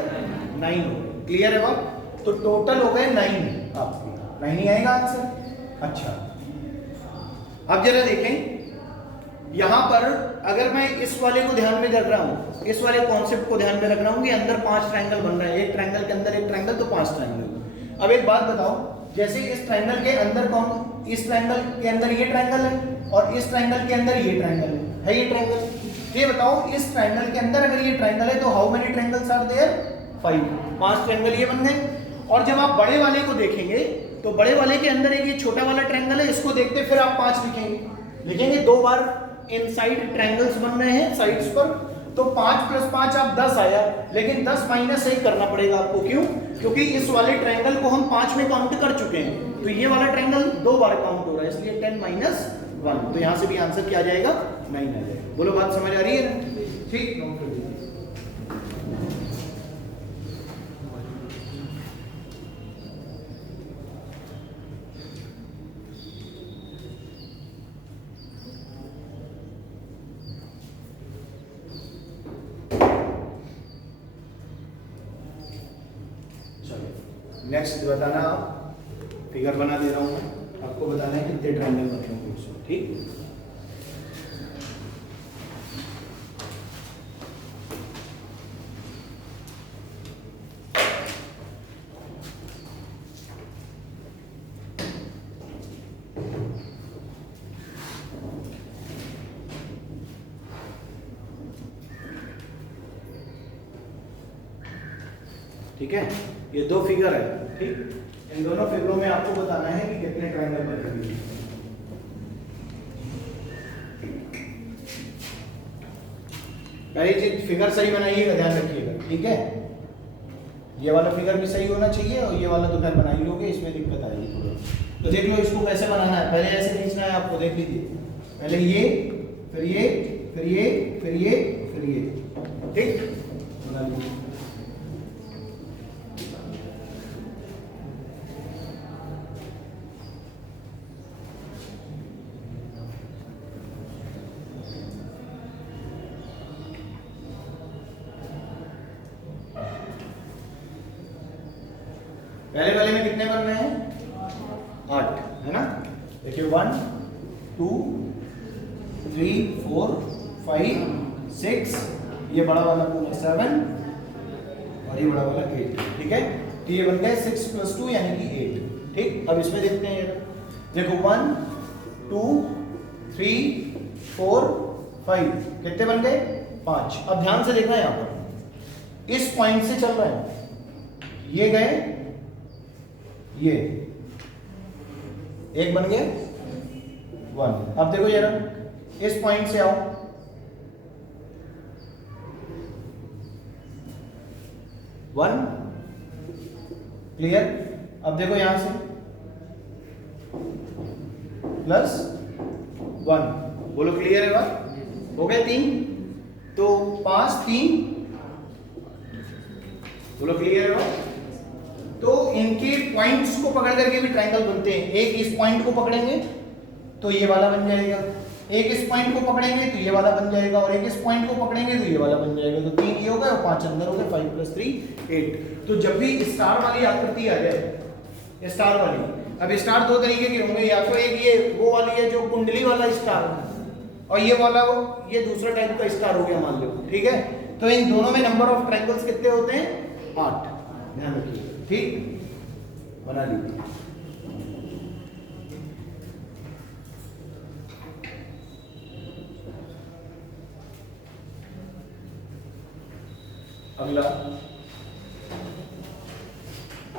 9 हो गए। क्लियर है बात? तो टोटल हो गए 9 आपके। 9 ही आएगा आंसर। अच्छा, अब जरा देखें यहां पर, अगर मैं इस वाले को ध्यान में रख रहा हूं, इस वाले कॉन्सेप्ट को ध्यान में रख रहा हूं कि अंदर 5 ट्रायंगल बन रहे हैं, एक ट्रायंगल के अंदर एक ट्रायंगल, तो 5 ट्रायंगल। अब एक बात बताओ, जैसे इस ट्रायंगल के अंदर कौन, इस ट्रायंगल के अंदर ये ट्रायंगल है और इस ट्रायंगल के अंदर ये ट्रायंगल है ये ट्रायंगल। ये बताओ इस ट्रायंगल के अंदर अगर ये ट्रायंगल है तो how many triangles are there? 5। 5 triangle ये बन गए। और जब आप बड़े वाले को देखेंगे तो बड़े वाले के अंदर एक ये छोटा वाला ट्रायंगल है, इसको देखते फिर आप 5 लिखेंगे 2 बार इनसाइड ट्रायंगल्स बन रहे हैं साइड्स पर, तो 5 + 5 आप 10 आया, लेकिन 10 - 1 करना पड़ेगा आपको। क्यों? क्योंकि इस वाले ट्रायंगल को हम 5 में काउंट कर चुके हैं, तो ये वाला ट्रायंगल 2 बार काउंट हो रहा है, इसलिए 10 - 1। तो यहां से भी आंसर क्या आ जाएगा? 9 आ जाएगा। बोलो, बात समझ आ रही है? ठीक। नेक्स्ट बताना, आप फिगर बना दे रहा हूं मैं, आपको बताना है कितने ट्रायंगल बने होंगे उसमें। ठीक, ठीक है। ये 2 फिगर है, ठीक। इन दोनों फिगरों में आपको बताना है कि कितने ट्रायंगल बनेंगे। पहली चीज, फिगर सही बनाइएगा, ध्यान रखिएगा, ठीक है। ये वाला फिगर भी सही होना चाहिए और ये वाला तो खैर बना ही लोगे, इसमें दिक्कत आएगी थोड़ा। तो देख लो इसको कैसे बनाना है। पहले ऐसे खींचना है आपको, देख लीजिए। पहले ये, फिर ये, फिर ये, फिर ये, फिर ये, ठीक, बना लीजिए। पहले वाले में कितने बन रहे हैं? 8, है ना। देखिए 1 2 3 4 5 6, ये बड़ा वाला पूरा 7 और ये बड़ा वाला 8, ठीक है। तो ये बन गए 6 + 2 यानी कि 8, ठीक। अब इसमें देखते हैं, देखो 1 2 3 4 5, कितने बन गए? 5। अब ध्यान से देखना, यहां पर इस पॉइंट से चल रहे हैं, ये गए, ये एक बन गया 1। अब देखो जरा, इस पॉइंट से आओ, वन, क्लियर। अब देखो यहां से +1, बोलो क्लियर है बात? हो गए 3, तो 5 3, बोलो क्लियर है बात? तो इनके पॉइंट्स को पकड़ करके भी ट्रायंगल बनते हैं। एक इस पॉइंट को पकड़ेंगे तो ये वाला बन जाएगा, एक इस पॉइंट को पकड़ेंगे तो ये वाला बन जाएगा, और एक इस पॉइंट को पकड़ेंगे तो ये वाला बन जाएगा। तो 3 ये हो गए और 5 अंदर हो गए, 5 + 3 8। तो जब भी स्टार वाली आकृति आ जाए, स्टार वाली, अब स्टार 2 तरीके के होंगे, या तो एक ये वो वाली है जो कुंडली वाला स्टार, और ये वाला ये दूसरा टाइप का स्टार हो गया मान लो, ठीक है। तो इन दोनों में नंबर ऑफ ट्रायंगल्स कितने होते हैं? 8, ध्यान रखिए, ठीक, बना लीजिए। अगला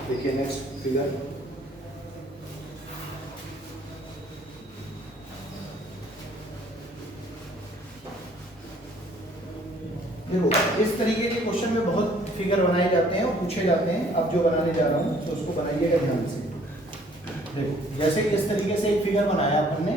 देखिए, नेक्स्ट फिगर, देखो इस तरीके के क्वेश्चन में बहुत फिगर बनाए जाते हैं और पूछे जाते हैं। अब जो बनाने जा रहा हूं तो उसको बनाइएगा ध्यान से। देखो जैसे कि इस तरीके से एक फिगर बनाया अपन ने,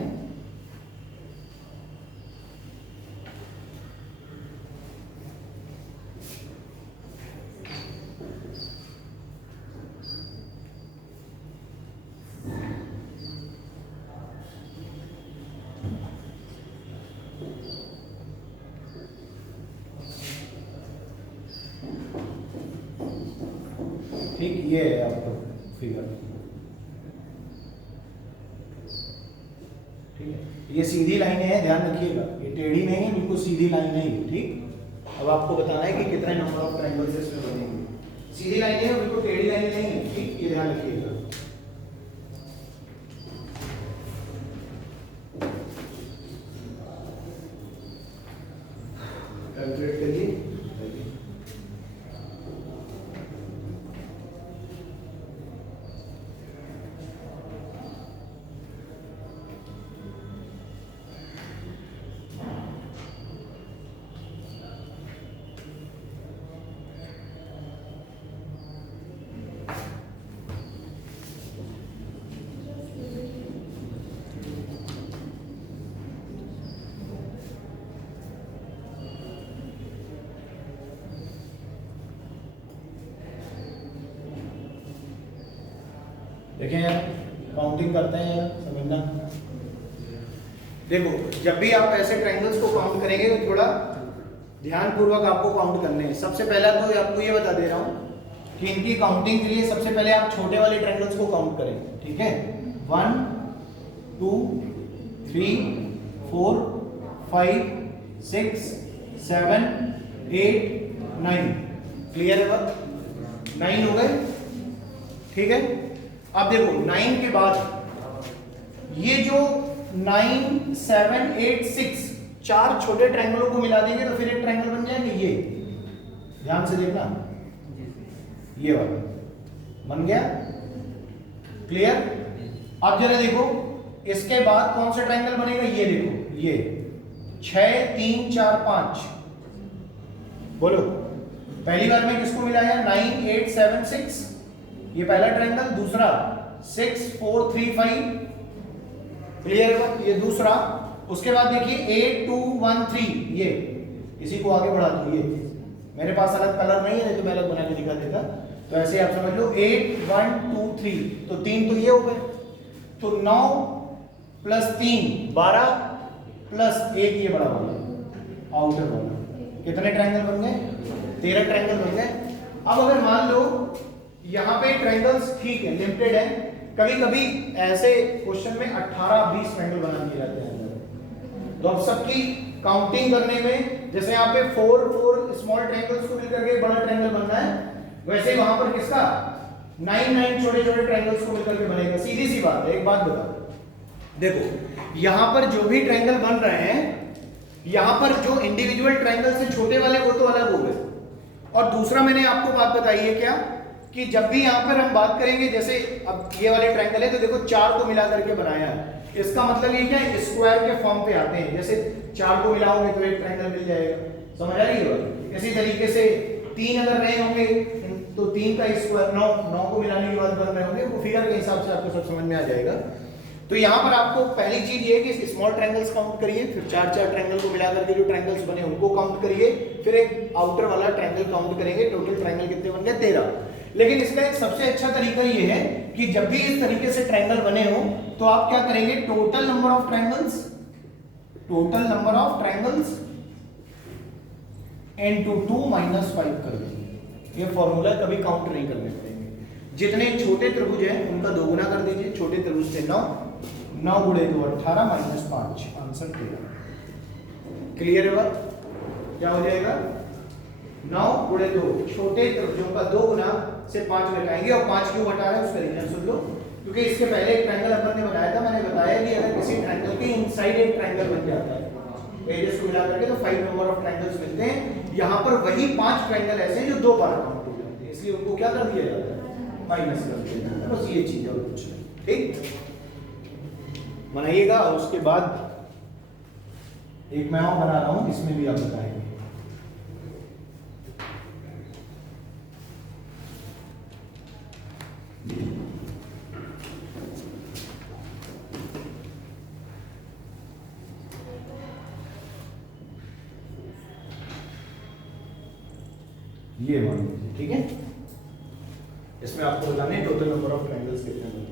ठीक, ये है आपका फिगर। ठीक है, ये सीधी लाइनें हैं, ध्यान रखिएगा, ये टेढ़ी नहीं है, बिल्कुल सीधी लाइन है ये। ठीक, अब आपको बताना है कि कितने नंबर ऑफ ट्रायंगल्स इसमें बनेंगे। सीधी लाइनें हैं, बिल्कुल टेढ़ी लाइनें नहीं है। ठीक, ये ध्यान रखिएगा। कैलकुलेट करिए। देखें यार, काउंटिंग करते हैं यार, समझना। देखो, जब भी आप ऐसे ट्रायंगल्स को काउंट करेंगे तो थोड़ा ध्यानपूर्वक आपको काउंट करने हैं। सबसे पहला तो आपको ये बता दे रहा हूं कि इनकी काउंटिंग के लिए सबसे पहले आप छोटे वाले ट्रायंगल्स को काउंट करें। ठीक है, 1 2 3 4 5 6 7 8 9। क्लियर है बात? 9 हो गए। ठीक है, अब देखो 9 के बाद ये जो 9 7 8 6 चार छोटे ट्रायंगलों को मिला देंगे तो फिर एक ट्रायंगल बन जाएंगे। ये ध्यान से देखना, ये वाला बन गया। क्लियर? अब जरा देखो, इसके बाद कौन सा ट्रायंगल बनेगा, ये देखो, ये 6 3 4 5। बोलो, पहली बार में किसको मिलाया? 9 8 7 6, ये पहला ट्रायंगल। दूसरा 6 4 3 5। क्लियर है? ये दूसरा। उसके बाद देखिए 8 2 1 3, ये इसी को आगे बढ़ा दो। ये मेरे पास अलग कलर नहीं है, नहीं तो मैं अलग बना के दिखा देता। तो ऐसे आप समझ लो 8 1 2 3, तो 3 तो ये हो गए। तो 9 प्लस 3 12 प्लस 1 ये बड़ा वाला आउटर वाला। कितने ट्रायंगल बन गए? 13 ट्रायंगल बन गए। अब अगर मान लो यहाँ पे ट्रायंगल्स ठीक है, लिमिटेड है, कभी कभी ऐसे क्वेश्चन में 18-20 ट्रायंगल बना दिए जाते हैं। तो अब सबकी काउंटिंग करने में, जैसे यहाँ पे 4 स्मॉल ट्रायंगल्स को मिलकर के बड़ा ट्रायंगल बनना है, वैसे वहां पर किसका 9 छोटे छोटे ट्रायंगल्स को मिलकर के बनेगा। सीधी सी बात है। एक बात बता, देखो यहाँ पर जो भी ट्रायंगल बन रहे हैं, यहाँ पर जो इंडिविजुअल ट्रायंगल से छोटे वाले वो तो अलग हो गए। और दूसरा मैंने आपको बात बताई है क्या, कि जब भी यहाँ पर हम बात करेंगे, जैसे अब ये वाले ट्रायंगल है तो देखो 4 को मिला करके बनाया है, इसका मतलब ये क्या है, स्क्वायर के फॉर्म पे आते हैं। जैसे 4 को मिलाओगे तो एक ट्रायंगल मिल जाएगा। समझ आ रही है बात? इसी तरीके से 3 अगर रहे होंगे तो 3 का स्क्वायर 9 को मिलाने के बाद बन रहे होंगे, वो फिगर के हिसाब से आपको सब समझ में आ जाएगा। तो यहाँ पर आपको पहली चीज ये है कि स्मॉल ट्रायंगल्स काउंट करिए, फिर 4 ट्रायंगल को मिला करके जो ट्रायंगल्स बने उनको काउंट करिए, फिर एक आउटर वाला ट्रायंगल काउंट करेंगे। टोटल ट्रायंगल कितने बन गए? 13। लेकिन इसका एक सबसे अच्छा तरीका ये है कि जब भी इस तरीके से ट्रायंगल बने हो तो आप क्या करेंगे, total number of triangles into 2 minus 5 कर देंगे। ये फॉर्मूला कभी काउंट नहीं करने पड़ेंगे। जितने छोटे त्रिभुज हैं उनका दोगुना कर दीजिए। छोटे त्रिभुज से 9 गुणे 2 18 माइनस 5, आंसर 13। क्लियर है बात? क्या हो जाएगा? 9 गुणे 2, छोटे त्रिभुजों का 2 गुना से 5 घटाएंगे। और 5 क्यों घटा रहे हैं उसका रीजन सुन लो, क्योंकि इसके पहले एक ट्रायंगल अपन ने बनाया था। मैंने बताया कि अगर किसी ट्रायंगल के इनसाइड एक ट्रायंगल बन जाता है, एजेस को मिला करके, तो 5 नंबर ऑफ ट्रायंगल्स मिलते हैं। यहाँ पर वही 5 ट्रायंगल ऐसे हैं जो 2 बार काउंट हो जाते हैं, इसलिए उनको क्या कर दिया जाता है, माइनस कर दिया जाता है। बस ये चीज है और कुछ नहीं। ठीक, बनाइएगा। और उसके बाद एक मैं और बना रहा हूं, इसमें भी आप बताएंगे। ये मान लीजिए, ठीक है। इसमें आपको बताने टोटल नंबर ऑफ ट्रायंगल्स कितने बने।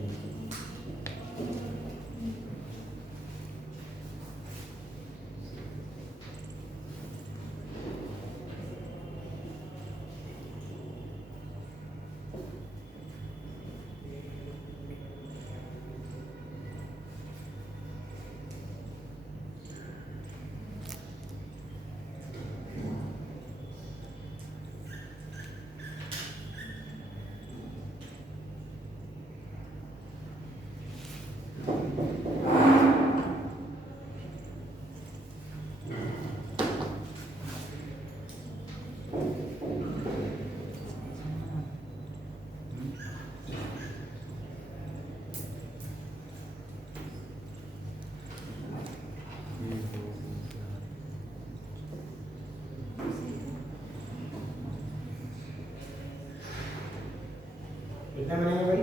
कितने बनेंगे भाई?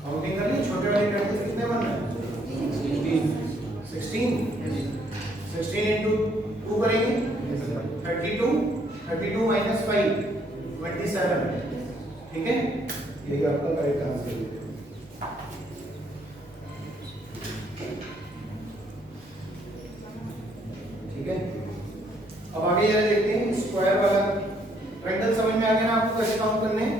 काउंटिंग कर ली, छोटे वाले ट्रायंगल कितने बन रहे हैं? 16 इंटू 2 करेंगे 32 माइनस 5 27। ठीक है, यही आपका करेक्ट आंसर है। ठीक है, अब आगे जरा देखते हैं स्क्वायर वाला ट्रायंगल। समझ में आ गया ना आपको कैसे काउंट करने हैं?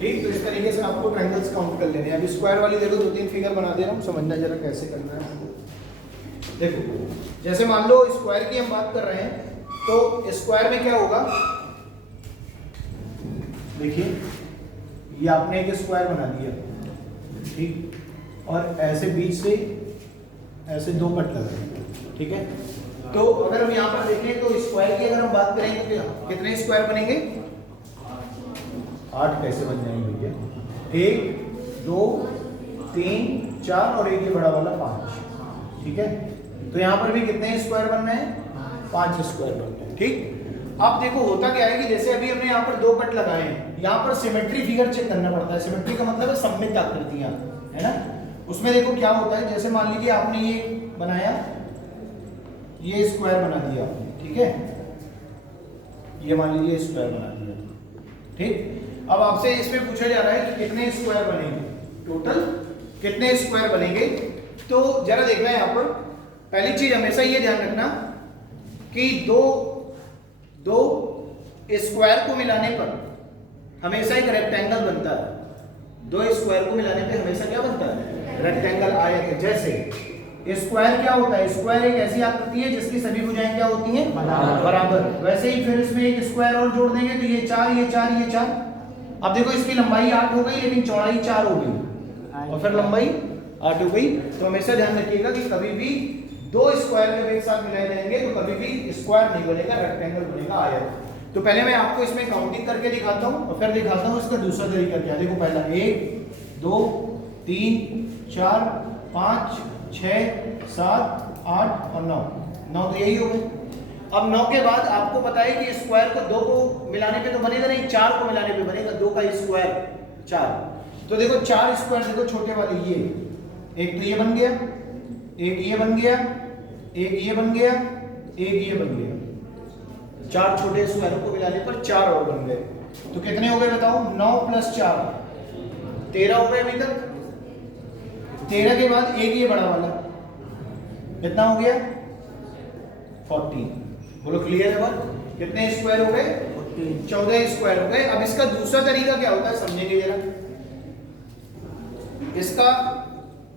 ठीक, तो इस तरीके से आपको ट्रायंगल्स काउंट कर लेने हैं। अभी स्क्वायर वाली देखो, 2-3 फिगर बना दे रहा हूँ, समझना जरा कैसे करना है आपको। देखो, जैसे मान लो स्क्वायर की हम बात कर रहे हैं, तो स्क्वायर में क्या होगा? देखिए, ये आपने एक स्क्वायर बना दिया, ठीक, और ऐसे बीच से ऐसे 2 कट लगा, ठीक है। तो अगर हम यहाँ पर देखें तो स्क्वायर की अगर हम बात करें तो कितने स्क्वायर बनेंगे? 8 कैसे बन जाएंगे भैया? 1 2 3 4 और एक ये बड़ा वाला 5। ठीक है, तो यहाँ पर भी कितने स्क्वायर बनना है? 5 स्क्वायर बनना है। ठीक, अब देखो होता क्या है कि जैसे अभी हमने यहाँ पर 2 कट लगाए हैं, यहाँ पर सिमेट्री फिगर चेक करना पड़ता है। सिमेट्री का मतलब है सममित आकृतियां, है ना। उसमें देखो क्या होता है, जैसे मान लीजिए आपने ये बनाया, ये स्क्वायर बना दिया आपने, ठीक है, ये मान लीजिए स्क्वायर बना दिया, ठीक। अब आपसे इसमें पूछा जा रहा है कि कितने स्क्वायर बनेंगे, टोटल कितने स्क्वायर बनेंगे। तो जरा देखना है यहाँ पर, पहली चीज हमेशा ये ध्यान रखना कि दो स्क्वायर को मिलाने पर हमेशा एक रेक्टेंगल बनता है। 2 स्क्वायर को मिलाने पे हमेशा क्या बनता है? रेक्टेंगल आएगा। जैसे स्क्वायर क्या होता है? स्क्वायर एक ऐसी आकृति है जिसकी सभी भुजाएं क्या होती हैं? बराबर। वैसे ही फिर इसमें एक स्क्वायर और जोड़ देंगे तो ये 4 ये 4 ये 4। अब देखो इसकी लंबाई 8 हो गई लेकिन चौड़ाई 4 हो गई और फिर लंबाई 8 हो गई। तो हमेशा ध्यान रखिएगा कि कभी भी 2 स्क्वायर जब एक साथ मिलाए जाएंगे तो कभी भी स्क्वायर नहीं बनेगा, रेक्टेंगल बनेगा, आयत। तो पहले मैं आपको इसमें काउंटिंग करके दिखाता हूं और फिर दिखाता हूं इसका दूसरा तरीका क्या। देखो पहला 1 2 3 4 5 6 7 8 और 9 तो यही हो गए। अब 9 के बाद आपको पता है कि स्क्वायर को 2 को मिलाने पे तो बनेगा नहीं, 4 को मिलाने पे बनेगा। 2 का स्क्वायर 4। तो देखो 4 स्क्वायर देखो छोटे वाले, ये एक तो ये बन गया, एक ये बन गया, एक ये बन गया, एक ये बन गया। 4 छोटे स्क्वायरों को मिलाने पर 4 और बन गए। तो कितने हो गए बताओ? 9 + 4 13 हो गए अभी तक। 13 के बाद एक ये बड़ा वाला कितना हो गया? 14। बोलो क्लियर है बात? कितने स्क्वायर हो गए? 14 स्क्वायर हो गए। अब इसका दूसरा तरीका क्या होता है समझेंगे जरा। इसका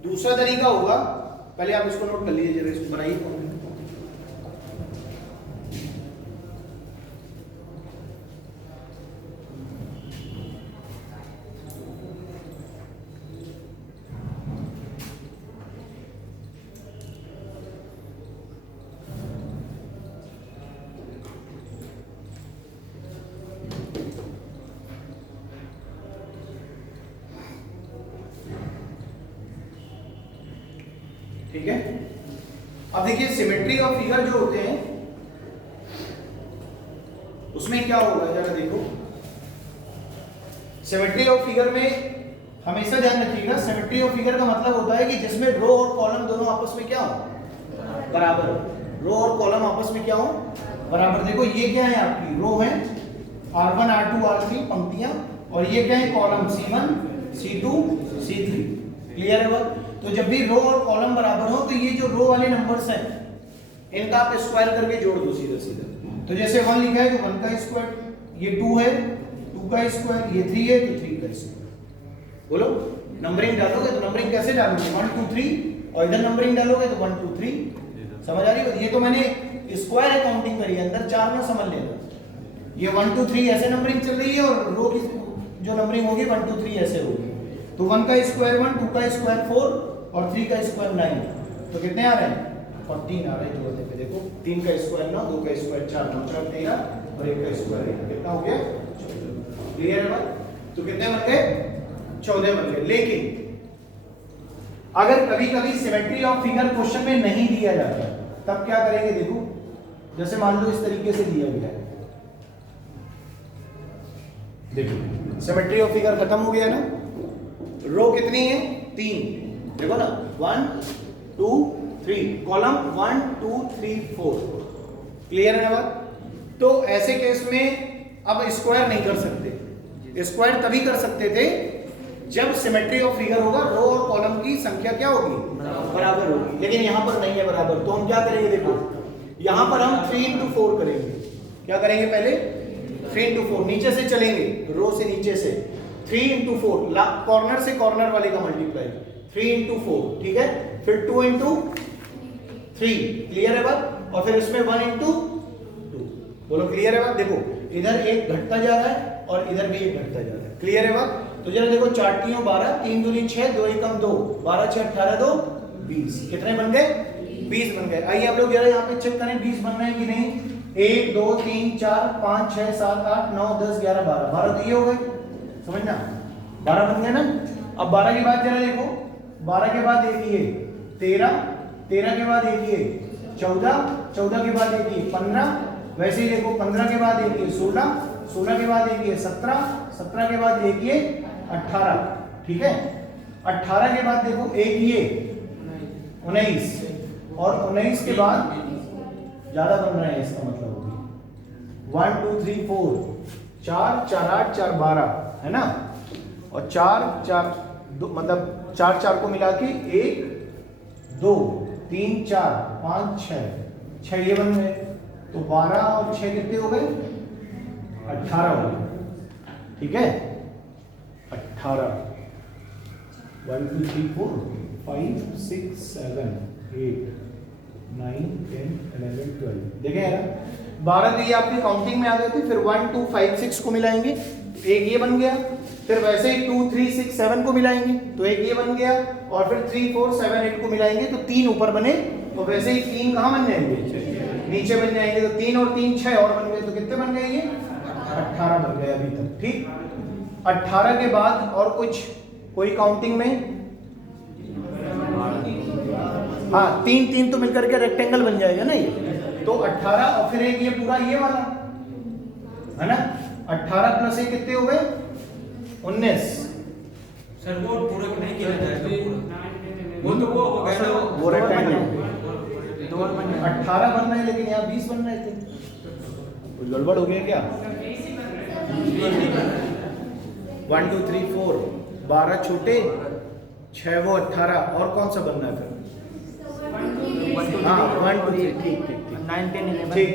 दूसरा तरीका होगा, पहले आप इसको नोट कर लीजिए जरा, इसको बनाइए। ठीक है, अब देखिए सिमेट्री ऑफ फिगर जो होते हैं उसमें क्या होगा जरा देखो। सिमेट्री ऑफ फिगर में हमेशा ध्यान रखिएगा, सिमेट्री ऑफ फिगर का मतलब होता है कि जिसमें रो और कॉलम दोनों आपस में क्या हो? बराबर। रो और कॉलम आपस में क्या हो? बराबर। देखो ये क्या है? आपकी रो है R1 R2 R3 पंक्तियां, और ये क्या है? Column C1 C2 C3। Clear है बात? तो जब भी रो और कॉलम बराबर हो तो ये जो रो वाले नंबर्स हैं इनका आप स्क्वायर करके जोड़ दो सीधा सीधा। तो जैसे 1 लिखा है तो 1 का स्क्वायर, ये 2 है 2 का स्क्वायर, ये 3 है तो 3 का स्क्वायर। बोलो नंबरिंग डालोगे तो नंबरिंग कैसे डालोगे? 1 2 3, और इधर नंबरिंग डालोगे तो 1 2 3। समझ आ रही है? ये तो मैंने स्क्वायर है काउंटिंग करी है, अंदर 4 में समझ लेना। ये 1 2 3 ऐसे नंबरिंग चल रही है और रो की जो नंबरिंग होगी 1 2 3 ऐसे होगी। तो 1 का स्क्वायर 1, 2 का स्क्वायर 4 और 3 का स्क्वायर 9। तो कितने आ रहे हैं? 14 आ रहे हैं जोड़ने पे। देखो 3 का स्क्वायर 9, 2 का स्क्वायर 4, 9 4 13 और 1 का स्क्वायर 1। कितना हो गया? 14। क्लियर है बात? तो कितने बन गए? 14 बन गए। लेकिन अगर कभी कभी सिमेट्री ऑफ फिगर क्वेश्चन में नहीं दिया जाता तब क्या करेंगे? देखो जैसे मान लो इस तरीके से दिया गया है, देखो सिमेट्री ऑफ फिगर खत्म हो गया ना। रो कितनी है? 3, देखो ना 1 2 3, कॉलम 1 2 3 4। क्लियर है ना बात? तो ऐसे केस में अब स्क्वायर नहीं कर सकते। स्क्वायर तभी कर सकते थे जब सिमेट्री ऑफ फिगर होगा, रो और कॉलम की संख्या क्या होगी? बराबर होगी। लेकिन यहाँ पर नहीं है बराबर, तो हम क्या करेंगे? देखो यहाँ पर हम 3 into 4 करेंगे। क्या करेंगे? पहले 3 into 4, नीचे से चलेंगे, रो से नीचे से 3 into 4, कॉर्नर से कॉर्नर वाले का मल्टीप्लाई 3 into 4, ठीक है। फिर 2 into 3, क्लियर है बात? और फिर इसमें 1 into 2, बोलो क्लियर है बात? देखो इधर एक घटता जा रहा है और इधर भी एक घटता जा रहा है। क्लियर है बात? तो जरा देखो 4 3 12, 3 दूनी 6, 2 एकम 2, 12 6 18 2 20। कितने बन गए? 20 बन गए। आइए आप लोग जरा यहाँ पे चेक करें 20 बन रहे हैं कि नहीं। 1 2 3 4 5 6 7 8 9 10 11 12, 12 तो ये हो गए, समझना 12 बन गए ना। अब 12 के बाद जरा देखो, 12 के बाद एक ये 13, 13 के बाद एक ये 14, 14 के बाद एक ये 15, वैसे ही देखो 15 के बाद एक ये 16, 16 के बाद एक ये 17, 17 के बाद एक ये 18, ठीक है। 18 के बाद देखो एक ये 19, और 19 के बाद ज्यादा बन रहे हैं, इसका मतलब होगी 1 2 3 4, 4 4 8 4 12 है ना। और 4 4 2, मतलब 4 4 को मिला के 1 2 3 4 5 6 ये बन गए। तो 12 और 6 कितने हो गए? 18 हो गए, ठीक है। 18, 1 2 3 4 5 6 7 8 9 10 11 12, देखें यार 12 तो ये आपकी काउंटिंग में आ गए थे। फिर 1 2 5 6 को मिलाएंगे, एक ये बन गया। फिर वैसे ही 2 3 6 7 को मिलाएंगे तो एक ये बन गया। और फिर 3 4 7 8 को मिलाएंगे तो 3 ऊपर बने। तो वैसे ही 3 कहाँ बन जाएंगे? नीचे बन जाएंगे। तो 3 और 3 6 और बन गए, तो कितने बन गए? ये 18 बन गए अभी तक, ठीक। 18 के बाद और कुछ कोई काउंटिंग में? हाँ 3 3 तो मिलकर के रेक्टेंगल बन जाएगा ना ये। तो 18 और फिर एक ये पूरा ये वाला है ना। 18 प्लस 1 कितने हो गए? 19। सर वो पूरा नहीं किया जाएगा, वो तो वो हो गया ना, वो रेक्टेंगल 18 बन रहे हैं, लेकिन यहाँ 20 बन रहे थे। कुछ गड़बड़ हो गया क्या? 1 2 3 4, 12 छोटे 6 वो 18, और कौन सा बनना है फिर? हाँ 1 2 3, ठीक ठीक ठीक 9 10 11 ठीक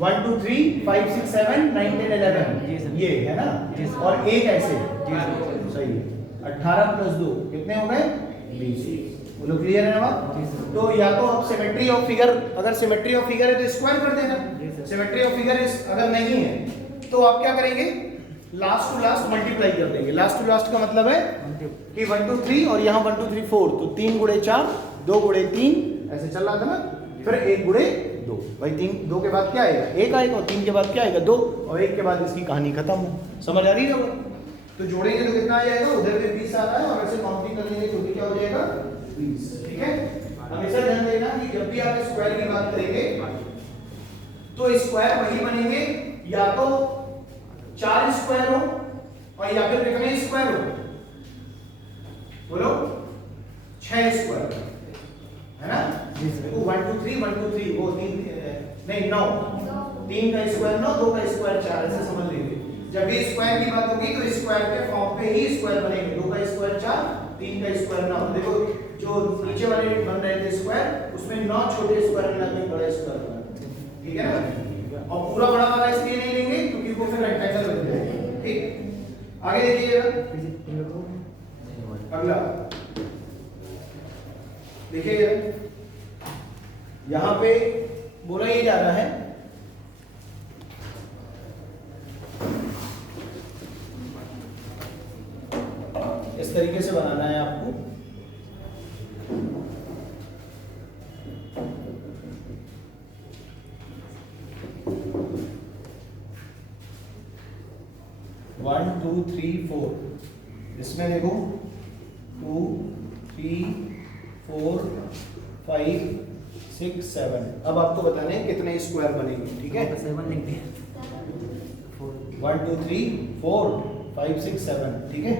1 2 3 5 6 7 9 10 11 ये है ना। और एक ऐसे सही है। 18 प्लस 2 कितने हो गए? 20। बोलो क्लियर है ना बात? तो या तो अब सिमेट्री ऑफ फिगर, अगर सिमेट्री ऑफ फिगर है तो स्क्वायर कर देना। सिमेट्री ऑफ फिगर अगर नहीं है तो आप क्या करेंगे? लास्ट टू लास्ट मल्टीप्लाई कर देंगे। लास्ट टू लास्ट का मतलब है कि 1 2 3 और यहाँ 1 2 3 4, तो 3 गुणे 4 2 गुणे 3 ऐसे चल रहा था ना। फिर 1 गुणे 2, भाई 3 2 के बाद क्या आएगा? 1 आएगा, और 3 के बाद क्या आएगा? 2, और 1 के बाद इसकी कहानी खत्म हो। समझ आ रही है? तो जोड़ेंगे तो कितना आ जाएगा? उधर भी 20 आ रहा है, और ऐसे काउंटिंग कर लेंगे तो भी क्या हो जाएगा? 20, ठीक है। हमेशा ध्यान देना कि जब भी आप स्क्वायर की बात करेंगे तो स्क्वायर वही बनेंगे या तो 4 स्क्वायर हो और या फिर कितने स्क्वायर हो? बोलो 6 स्क्वायर है ना। देखो 1 2 3 1 2 3 वो 3 नहीं 9, 3 का स्क्वायर 9, 2 का स्क्वायर 4, ऐसे समझ लीजिए। जब भी स्क्वायर की बात होगी तो स्क्वायर के फॉर्म पे ही स्क्वायर बनेंगे। 2 का स्क्वायर 4, 3 का स्क्वायर 9। देखो जो नीचे वाले बन रहे थे स्क्वायर, उसमें 9 छोटे स्क्वायर मिला के बड़ा स्क्वायर बना, ठीक है ना। और पूरा बड़ा वाला इसलिए नहीं लेंगे क्योंकि वो फिर रेक्टेंगल बन जाएगा, ठीक। आगे देखिएगा अगला, देखिए यहां पे बोला ये जा रहा है इस तरीके से बनाना है आपको। वन टू थ्री फोर, इसमें देखो 2 3 4 5 6 7। अब आपको बताने हैं कितने स्क्वायर बनेंगे, ठीक है। 7 लिख दिया। 1 2 3 4 5 6 7, ठीक है।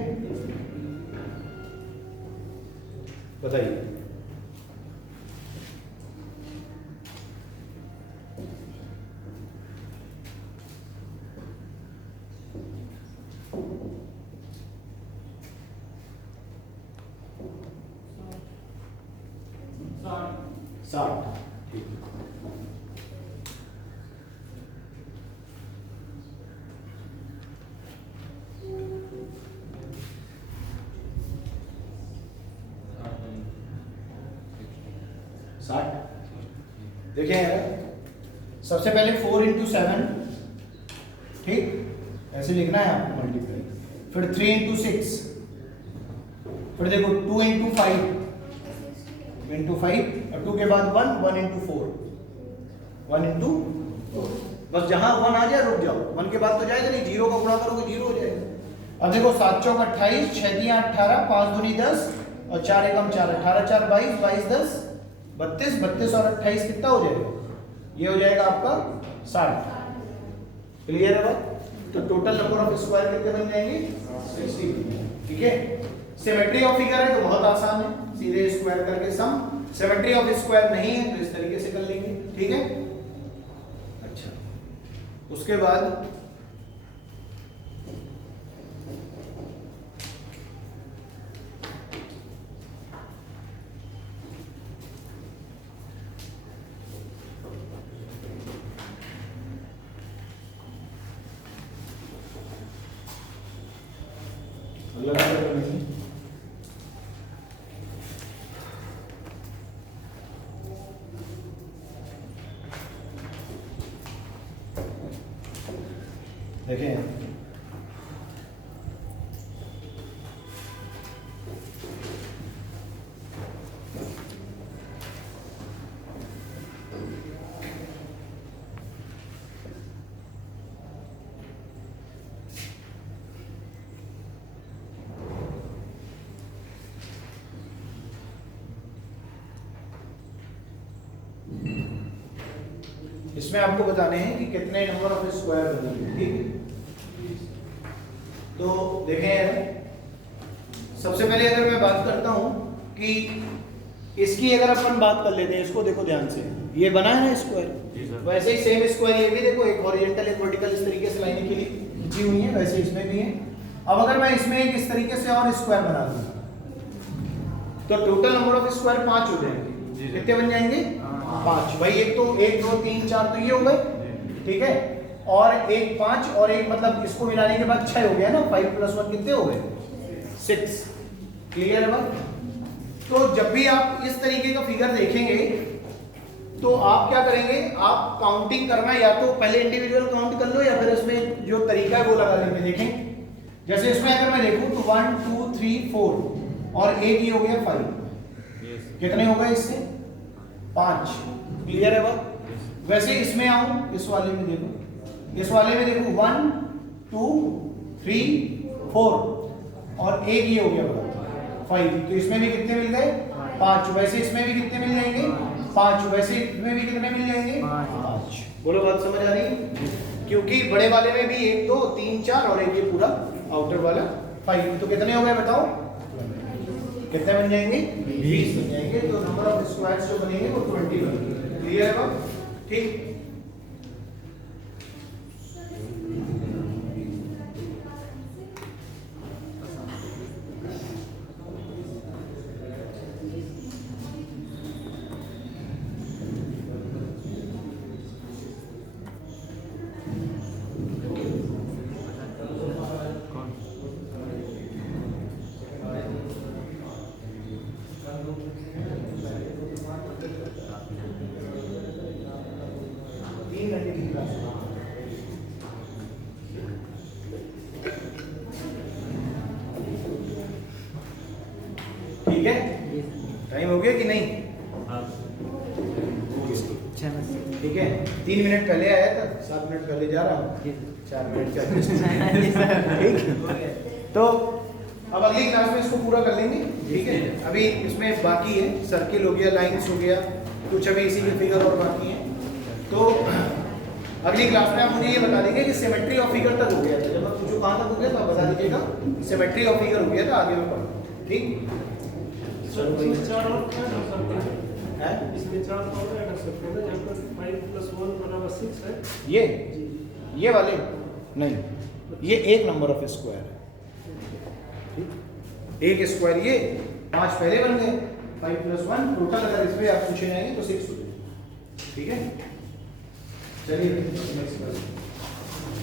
बताइए। साठ, ठीक है। देखिए सबसे पहले 4 इंटू 7, ठीक, ऐसे लिखना है आपको मल्टीप्लाई, फिर 3 इंटू 6, फिर देखो 2 इंटू 5 और 2 के बाद 1 इंटू 4, 1 इंटू, बस जहां 1 आ जाए रुक जाओ, 1 के बाद तो जाएगा नहीं, 0 का गुणा करोगे 0 हो जाएगा। अब देखो 7 चौक 28, 6 दिया 18, 5 दूनी 10 और 4 एकम 4, 18 4 22, 22 10 32, 32 और 28 कितना हो जाएगा? ये हो जाएगा आपका 60। क्लियर है बात? तो टोटल नंबर ऑफ स्क्वायर कितने बन जाएंगे? 60। ठीक है। सिमेट्री ऑफ फिगर है तो बहुत आसान है, सीधे स्क्वायर करके सम। सिमेट्री ऑफ स्क्वायर नहीं है तो इस तरीके से कर लेंगे, ठीक है। अच्छा, उसके बाद देखें, इसमें आपको बताने हैं कि कितने नंबर ऑफ स्क्वायर बनेंगे, ठीक है। तो देखें, सबसे पहले अगर मैं बात करता हूं कि इसकी अगर अपन बात कर लेते हैं, इसको देखो ध्यान से, ये बना है ना स्क्वायर, वैसे ही सेम स्क्वायर ये भी देखो, एक हॉरिजॉन्टल एक वर्टिकल इस तरीके से लाइनें के लिए खींची हुई है, वैसे इसमें भी है। अब अगर मैं इसमें एक इस तरीके से और स्क्वायर बना दूं तो टोटल नंबर ऑफ स्क्वायर 5 हो जाएंगे। कितने बन जाएंगे? 5। भाई एक तो 1 2 3 4 तो ये हो गए, ठीक है, और एक 5 और एक मतलब इसको मिलाने के बाद 6 हो गया ना, 5 + 1 कितने हो गए? 6। क्लियर है बात? तो जब भी आप इस तरीके का फिगर देखेंगे तो आप क्या करेंगे, आप काउंटिंग करना, या तो पहले इंडिविजुअल काउंट कर लो या फिर इसमें जो तरीका है वो लगा लेंगे। देखें, जैसे इसमें अगर मैं देखूं तो 1 2 3 4 और एक ही हो गया 5, कितने हो गए इससे? 5। क्लियर है बात? वैसे इसमें आऊं, इस वाले में देखो, इस वाले में देखो 1 2 3 4 और एक ही हो गया 5, तो इसमें भी कितने मिल गए? 5। वैसे इसमें भी कितने मिल जाएंगे? 5। वैसे इसमें भी कितने मिल जाएंगे? 5। बोलो, बात समझ आ रही है? क्योंकि बड़े वाले में भी 1 2 3 4 और एक ये पूरा आउटर वाला 5, तो कितने हो गए बताओ? कितने बन जाएंगे? 20 बन जाएंगे। तो नंबर ऑफ स्क्वायर्स जो बनेंगे वो 20 बनेंगे। क्लियर है बात? ठीक। ठीक है, टाइम हो गया कि नहीं? ठीक है, 3 मिनट पहले आया था, 7 मिनट पहले जा रहा हूँ, 4 मिनट का ठीक। तो अब अगली क्लास में इसको पूरा कर लेंगे, ठीक है। अभी इसमें बाकी है, सर्किल हो गया, लाइंस हो गया, कुछ अभी इसी के फिगर और बाकी है। तो अगली क्लास में आप मुझे ये बता देंगे कि सिमेट्री ऑफ फिगर तक हो गया था। जब मैं पूछूं कहाँ तक हो गया तो आप बता दीजिएगा सिमेट्री ऑफ फिगर हो गया था, आगे में पढ़ो। ठीक इसमें 4 और क्या कर सकते हैं? है इसमें 4 और क्या कर सकते हैं? जब तक 5 + 1 = 6 है। ये जी। ये वाले नहीं, ये एक नंबर ऑफ स्क्वायर है। ठीक? एक स्क्वायर ये 5 पहले बन गए, 5 + 1 टोटल अगर इसमें आप पूछे जाएंगे तो 6 हो जाएगा। ठीक है, चलिए नेक्स्ट क्लास।